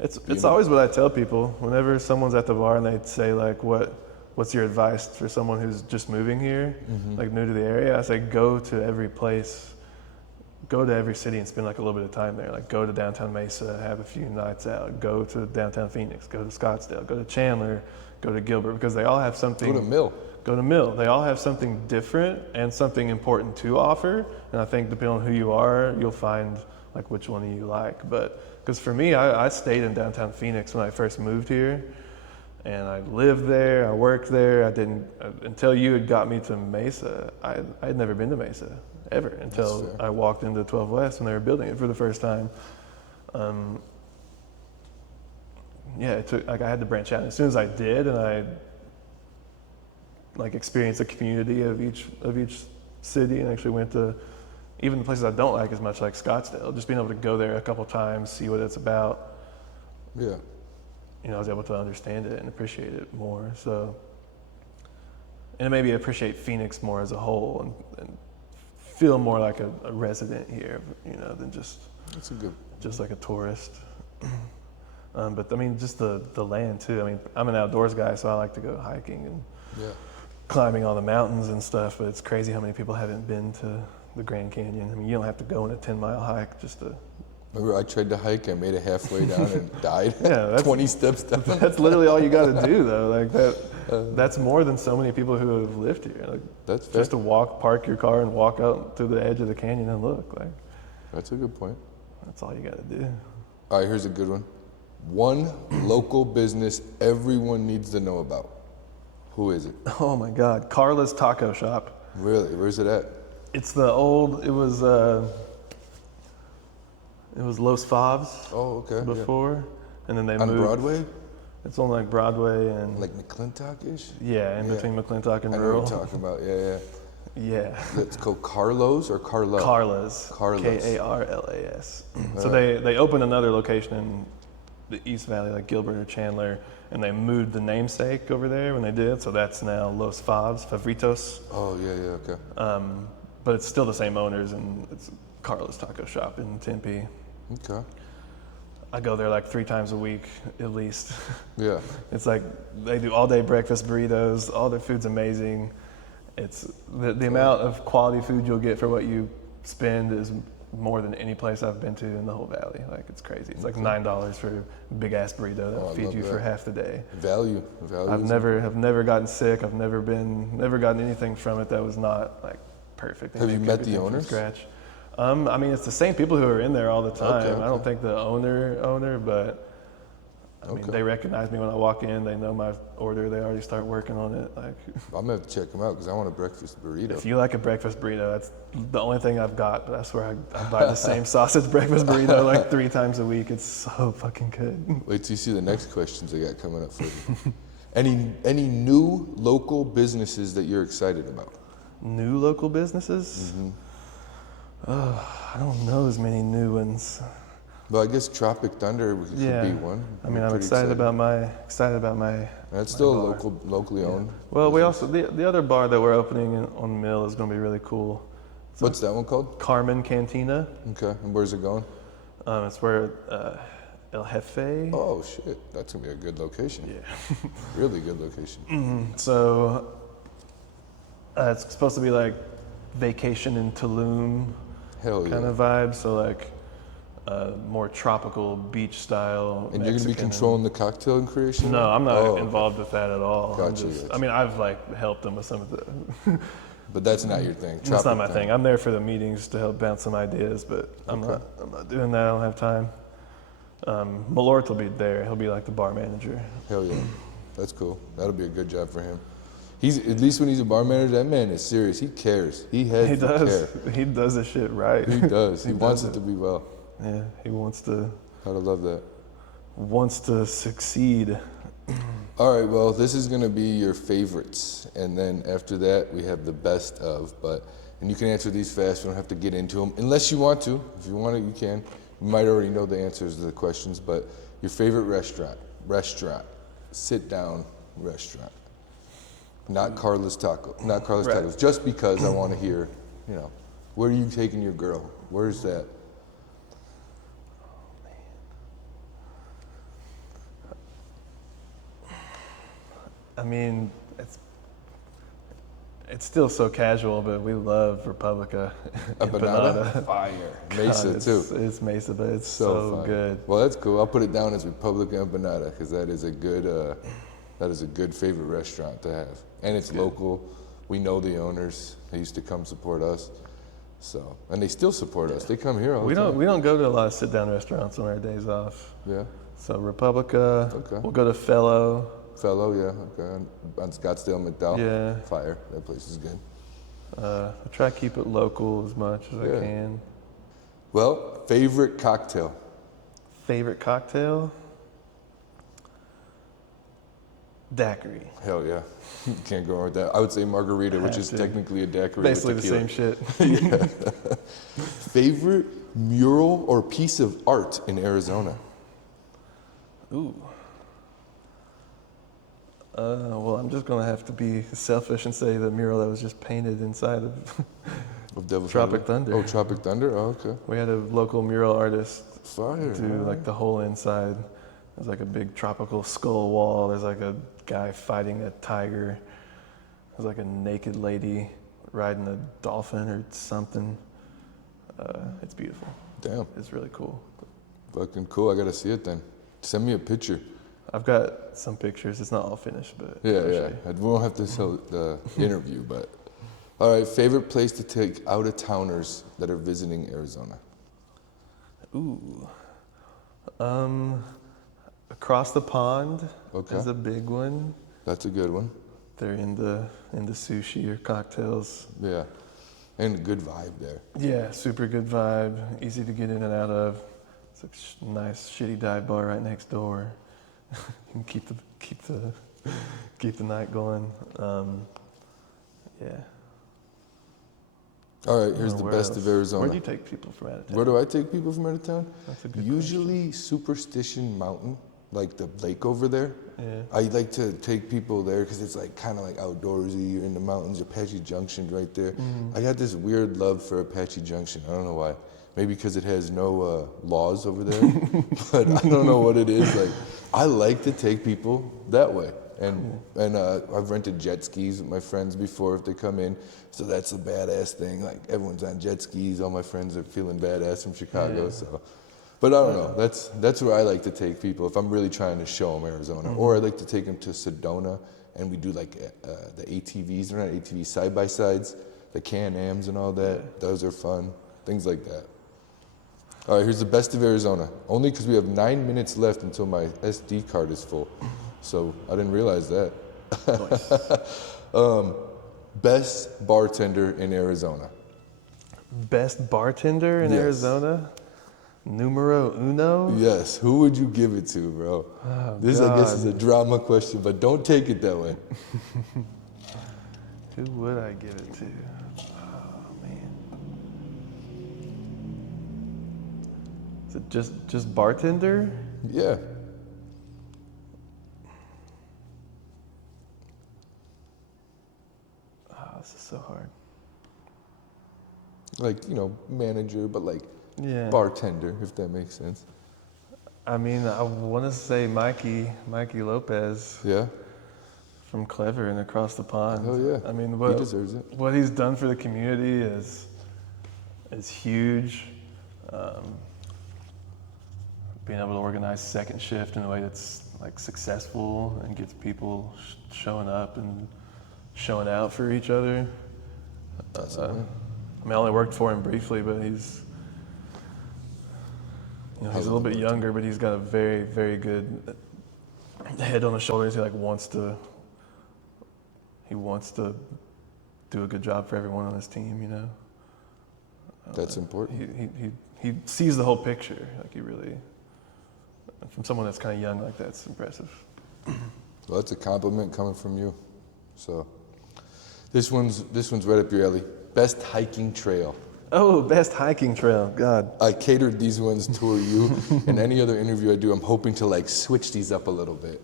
It's always what I tell people whenever someone's at the bar and they say like, what what's your advice for someone who's just moving here, like new to the area? I say go to every place, go to every city and spend like a little bit of time there. Like go to downtown Mesa, have a few nights out. Go to downtown Phoenix, go to Scottsdale, go to Chandler, go to Gilbert, because they all have something. Go to Mill. Go to Mill. They all have something different and something important to offer. And I think depending on who you are, you'll find like which one you like. But because for me, I stayed in downtown Phoenix when I first moved here. And I lived there, I worked there. I didn't, until you had got me to Mesa, I had never been to Mesa, ever, until I walked into 12 West when they were building it for the first time. Yeah, it took, like I had to branch out. And as soon as I did, and I like experienced the community of each city, and actually went to even the places I don't like as much, like Scottsdale, just being able to go there a couple times, see what it's about. Yeah. You know, I was able to understand it and appreciate it more. So, and maybe appreciate Phoenix more as a whole, and feel more like a resident here, you know, than just That's a good. just like a tourist. But I mean, just the land too. I mean, I'm an outdoors guy, so I like to go hiking and climbing all the mountains and stuff. But it's crazy how many people haven't been to the Grand Canyon. I mean, you don't have to go on a 10-mile hike just to. Remember, I tried to hike. I made it halfway down and died. Yeah, that's 20 steps down. That's literally all you got to do, though. Like that. That's more than so many people who have lived here. Like, That's fair. just to park your car and walk out to the edge of the canyon and look. Like That's a good point. that's all you got to do. All right, here's a good one. One local business everyone needs to know about. Who is it? Oh my God, Carla's Taco Shop. Really? Where's it at? It's the old. It was Los Favs Oh, okay. before, and then they On moved. Broadway? It's on like Broadway and Like McClintock-ish? yeah, in between McClintock and I know what Rural. you're talking about. Yeah. Yeah. Let's go Carlos or Carla? Carla's. Carla's. Karlas. So they opened another location in the East Valley, like Gilbert or Chandler, and they moved the namesake over there when they did. So that's now Los Favritos. Oh, yeah, okay. But it's still the same owners, and it's Carla's Taco Shop in Tempe. Okay. I go there like 3 times a week at least. Yeah. It's like they do all day breakfast burritos. All their food's amazing. It's the amount of quality food you'll get for what you spend is more than any place I've been to in the whole valley. Like it's crazy. It's like $9 for a big ass burrito that'll feed you for half the day. Value. I've never gotten sick. I've never gotten anything from it that was not like perfect. They Have you make met everything the from owners? Scratch. I mean, it's the same people who are in there all the time. Okay. I don't think the owner, but I mean, Okay. they recognize me when I walk in. They know my order. They already start working on it. Like, I'm gonna have to check them out because I want a breakfast burrito. if you like a breakfast burrito, that's the only thing I've got. But I swear I buy the same sausage breakfast burrito like 3 times a week. It's so fucking good. Wait till you see the next questions I got coming up for you. Any new local businesses that you're excited about? New local businesses? I don't know as many new ones. Well, I guess Tropic Thunder could be one. I mean, I'm excited about my. That's still bar. locally owned. Well, we also the other bar that we're opening on Mill is going to be really cool. What's that one called? Carmen Cantina. Okay, and where's it going? It's where El Jefe. Oh shit, that's gonna be a good location. Yeah. Really good location. So it's supposed to be like vacation in Tulum Hell yeah. kind of vibe. So like more tropical beach style. And you're gonna be controlling the cocktail and creation? No, I'm not Oh, involved with that at all. Gotcha, I mean, I've like helped them with some of the. But that's not your thing. That's not Tropic my Thunder. thing. I'm there for the meetings to help bounce some ideas, but I'm not doing that. I don't have time. Malort will be there. He'll be like the bar manager. Hell yeah, that's cool. That'll be a good job for him. He's at least when he's a bar manager, that man is serious. He cares. He has He to does. care. He does this shit right. He does. He wants does it to be well. Yeah, he wants to Gotta love that. succeed. All right, well, this is gonna be your favorites, and then after that we have the best of. And you can answer these fast. You don't have to get into them unless you want to. If you want to, you can. You might already know the answers to the questions, but your favorite restaurant, sit down restaurant, not Carla's Tacos. Just because I want to hear, where are you taking your girl? Where's that? I mean, it's still so casual, but we love Republica. Empanada? Fire. Mesa God, too. It's Mesa, but it's so fire. good. Well, that's cool. I'll put it down as Republica Empanada because that is a good favorite restaurant to have, and it's local. We know the owners. They used to come support us, so and they still support us. They come here all the time. We don't go to a lot of sit-down restaurants on our days off. Yeah. So Republica. Okay. We'll go to Fellow. Fellow, yeah, okay. On Scottsdale, McDowell. Yeah. Fire. That place is good. I try to keep it local as much as I can. Well, favorite cocktail? Favorite cocktail? Daiquiri. Hell yeah. Can't go wrong with that. I would say margarita, which is technically a daiquiri. Basically with the tequila. same shit. Favorite mural or piece of art in Arizona? Ooh. Well, I'm just going to have to be selfish and say the mural that was just painted inside of Devil's Tropic Thunder. Oh, Tropic Thunder? Oh, okay. We had a local mural artist Fire. do like the whole inside. There's like a big tropical skull wall. There's like a guy fighting a tiger. There's like a naked lady riding a dolphin or something. It's beautiful. Damn. It's really cool. Fucking cool. I got to see it then. Send me a picture. I've got some pictures. It's not all finished, but Yeah. We won't have to tell the interview, but all right. Favorite place to take out of towners that are visiting Arizona? Ooh, across the pond is a big one. That's a good one. They're into sushi or cocktails. Yeah, and a good vibe there. Yeah, super good vibe. Easy to get in and out of. It's a nice shitty dive bar right next door. You can keep the night going. Yeah. All right, here's the Where best else? of Arizona. Where do you take people from out of town? Where do I take people from out of town? That's a good Usually Superstition Mountain, like the lake over there. Yeah. I like to take people there because it's like kind of like outdoorsy. You're in the mountains. Apache Junction right there. I got this weird love for Apache Junction. I don't know why. Maybe because it has no laws over there, but I don't know what it is. Like, I like to take people that way, and I've rented jet skis with my friends before if they come in. So that's a badass thing. Like everyone's on jet skis. All my friends are feeling badass from Chicago. Yeah. So, but I don't know. That's where I like to take people if I'm really trying to show them Arizona. Or I like to take them to Sedona, and we do like the ATVs. They're not ATVs, side by sides, the Can-Ams and all that. Yeah. Those are fun. Things like that. All right, here's the best of Arizona. Only because we have 9 minutes left until my SD card is full. So I didn't realize that. Nice. Best bartender in Arizona. Best bartender in Arizona? Numero uno? Yes. Who would you give it to, bro? Oh, this, God. I guess, is a drama question, but don't take it that way. Who would I give it to? Just bartender? Yeah. Oh, this is so hard. Like, manager, but like bartender, if that makes sense. I mean, I want to say Mikey Lopez. Yeah. From Clever and across the pond. Oh yeah. I mean, he deserves it. What he's done for the community is huge. Being able to organize second shift in a way that's like successful and gets people showing up and showing out for each other. That's I only worked for him briefly, but he's a little bit younger, but he's got a very, very good head on his shoulders. He wants to do a good job for everyone on his team. That's important. He sees the whole picture. Like he really. From someone that's kind of young like that, it's impressive. Well, that's a compliment coming from you. So, this one's right up your alley. Best hiking trail. Oh, best hiking trail. God. I catered these ones toward you. In any other interview I do, I'm hoping to switch these up a little bit.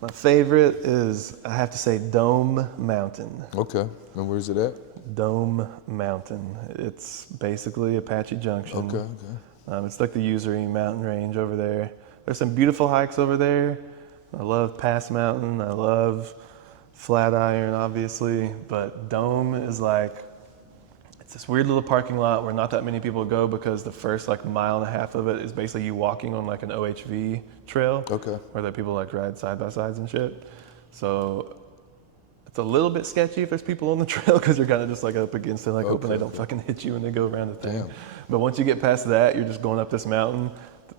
My favorite is, I have to say, Dome Mountain. Okay. And where's it at? Dome Mountain. It's basically Apache Junction. Okay. It's like the Usery mountain range over there. there's some beautiful hikes over there. I love Pass Mountain. I love Flatiron, obviously, but Dome is like, it's this weird little parking lot where not that many people go because the first like mile and a half of it is basically you walking on like an OHV trail. Okay. Where the people like ride side by sides and shit. So it's a little bit sketchy if there's people on the trail because you're kind of just like up against it, like hoping they don't fucking hit you when they go around the thing. Damn. But once you get past that, you're just going up this mountain.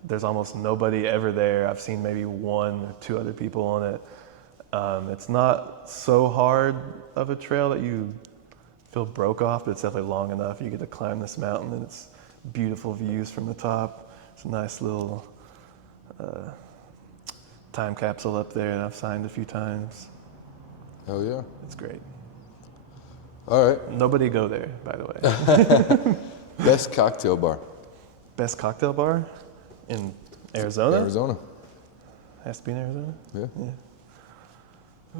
There's almost nobody ever there. I've seen maybe 1 or 2 other people on it. It's not so hard of a trail that you feel broke off, but it's definitely long enough. You get to climb this mountain, and it's beautiful views from the top. It's a nice little time capsule up there that I've signed a few times. Hell yeah. It's great. All right. Nobody go there, by the way. Best cocktail bar. Best cocktail bar in Arizona? Arizona. Has to be in Arizona? Yeah. Yeah.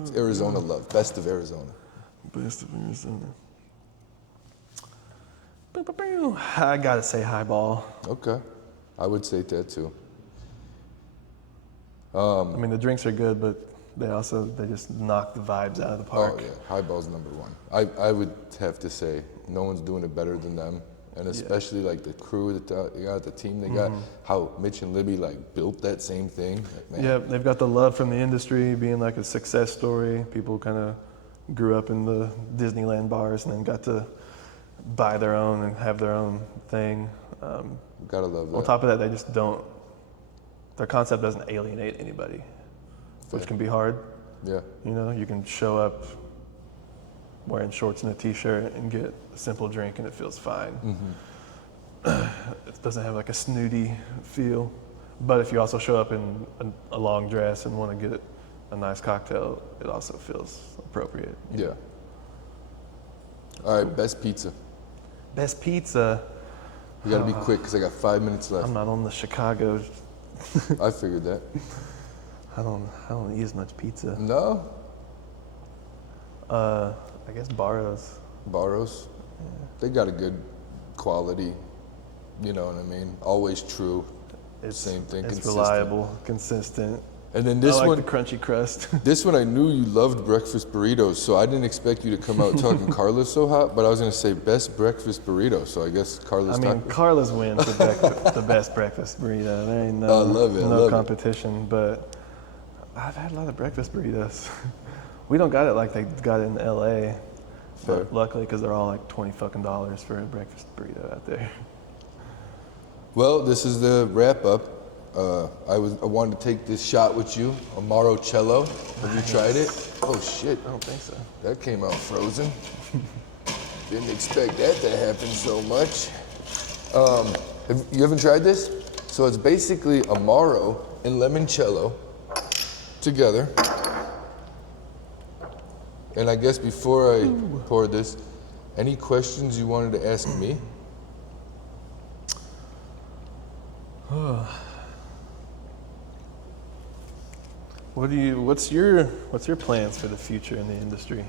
It's Arizona love. Best of Arizona. Best of Arizona. I gotta say highball. Okay. I would say that too. I mean, the drinks are good, but they just knock the vibes out of the park. Oh yeah, highball's number one. I would have to say no one's doing it better than them, and especially like the crew that they got, the team they got, how Mitch and Libby like built that same thing. Like, man. Yeah, they've got the love from the industry, being like a success story. People kind of grew up in the Disneyland bars and then got to buy their own and have their own thing. Gotta love that. On top of that, they just don't. Their concept doesn't alienate anybody, which can be hard. Yeah. You know, you can show up wearing shorts and a t-shirt and get a simple drink and it feels fine. It doesn't have like a snooty feel. But if you also show up in a long dress and want to get a nice cocktail, it also feels appropriate. Yeah. All right, best pizza. Best pizza. We gotta be quick because I got 5 minutes left. I'm not on the Chicago. I figured that. I don't eat as much pizza. No? I guess Barro's. Barro's? Yeah. They got a good quality, you know what I mean? Always true. Same thing, It's consistent. reliable, consistent. And then this I like one, the crunchy crust. this one I knew you loved breakfast burritos, so I didn't expect you to come out talking Carla's so hot, but I was gonna say best breakfast burrito, so I guess Carla's Carla's wins the best breakfast burrito. There ain't I love it, I love it. competition, but I've had a lot of breakfast burritos. We don't got it like they got it in LA. Fair. Luckily, because they're all like $20 fucking for a breakfast burrito out there. Well, this is the wrap up. I wanted to take this shot with you, Amaro Cello. Have you tried it? Oh shit. I don't think so. That came out frozen. Didn't expect that to happen so much. You haven't tried this? So it's basically Amaro and limoncello together. And I guess before I pour this, any questions you wanted to ask me? What's your plans for the future in the industry?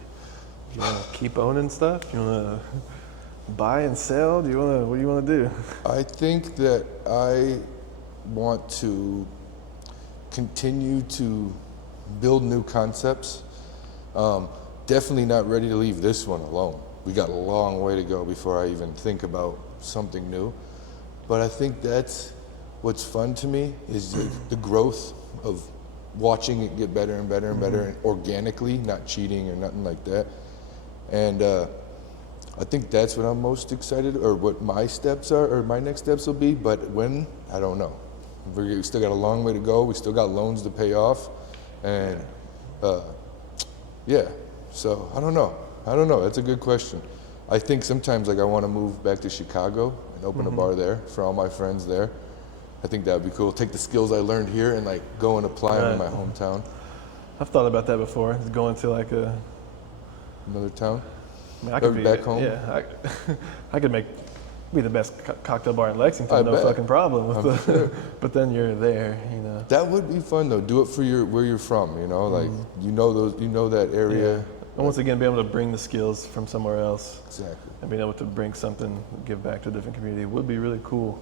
Do you want to keep owning stuff? Do you want to buy and sell? What do you want to do? I think that I want to continue to build new concepts. Definitely not ready to leave this one alone. We got a long way to go before I even think about something new. But I think that's what's fun to me is the growth of watching it get better and better and better, and organically, not cheating or nothing like that. And I think that's what I'm most excited, or what my steps are, or my next steps will be. But when, I don't know. We still got a long way to go. We still got loans to pay off, and yeah. So I don't know. That's a good question. I think sometimes like I want to move back to Chicago and open a bar there for all my friends there. I think that would be cool. Take the skills I learned here and like go and apply them in my hometown. I've thought about that before. Going to like Another town? I mean, I could be back home? Yeah, I could be the best cocktail bar in Lexington, no fucking problem with sure. But then you're there, you know. That would be fun though. Do it for where you're from, you know, like you know that area. Yeah. And once again, be able to bring the skills from somewhere else. Exactly. And being able to bring something, give back to a different community would be really cool.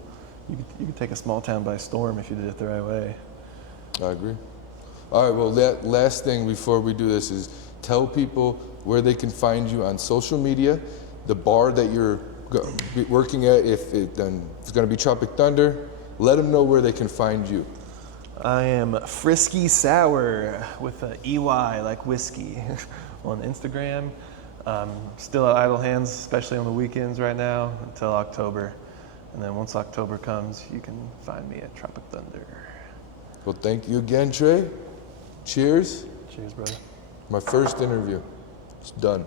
You could take a small town by storm if you did it the right way. I agree. All right, well, that last thing before we do this is tell people where they can find you on social media, the bar that you're working at, if it's going to be Tropic Thunder, let them know where they can find you. I am Frisky Sour with an EY like whiskey on Instagram. Still at Idle Hands, especially on the weekends right now until October. And then once October comes, you can find me at Tropic Thunder. Well, thank you again, Trey. Cheers. Cheers, brother. My first interview. It's done.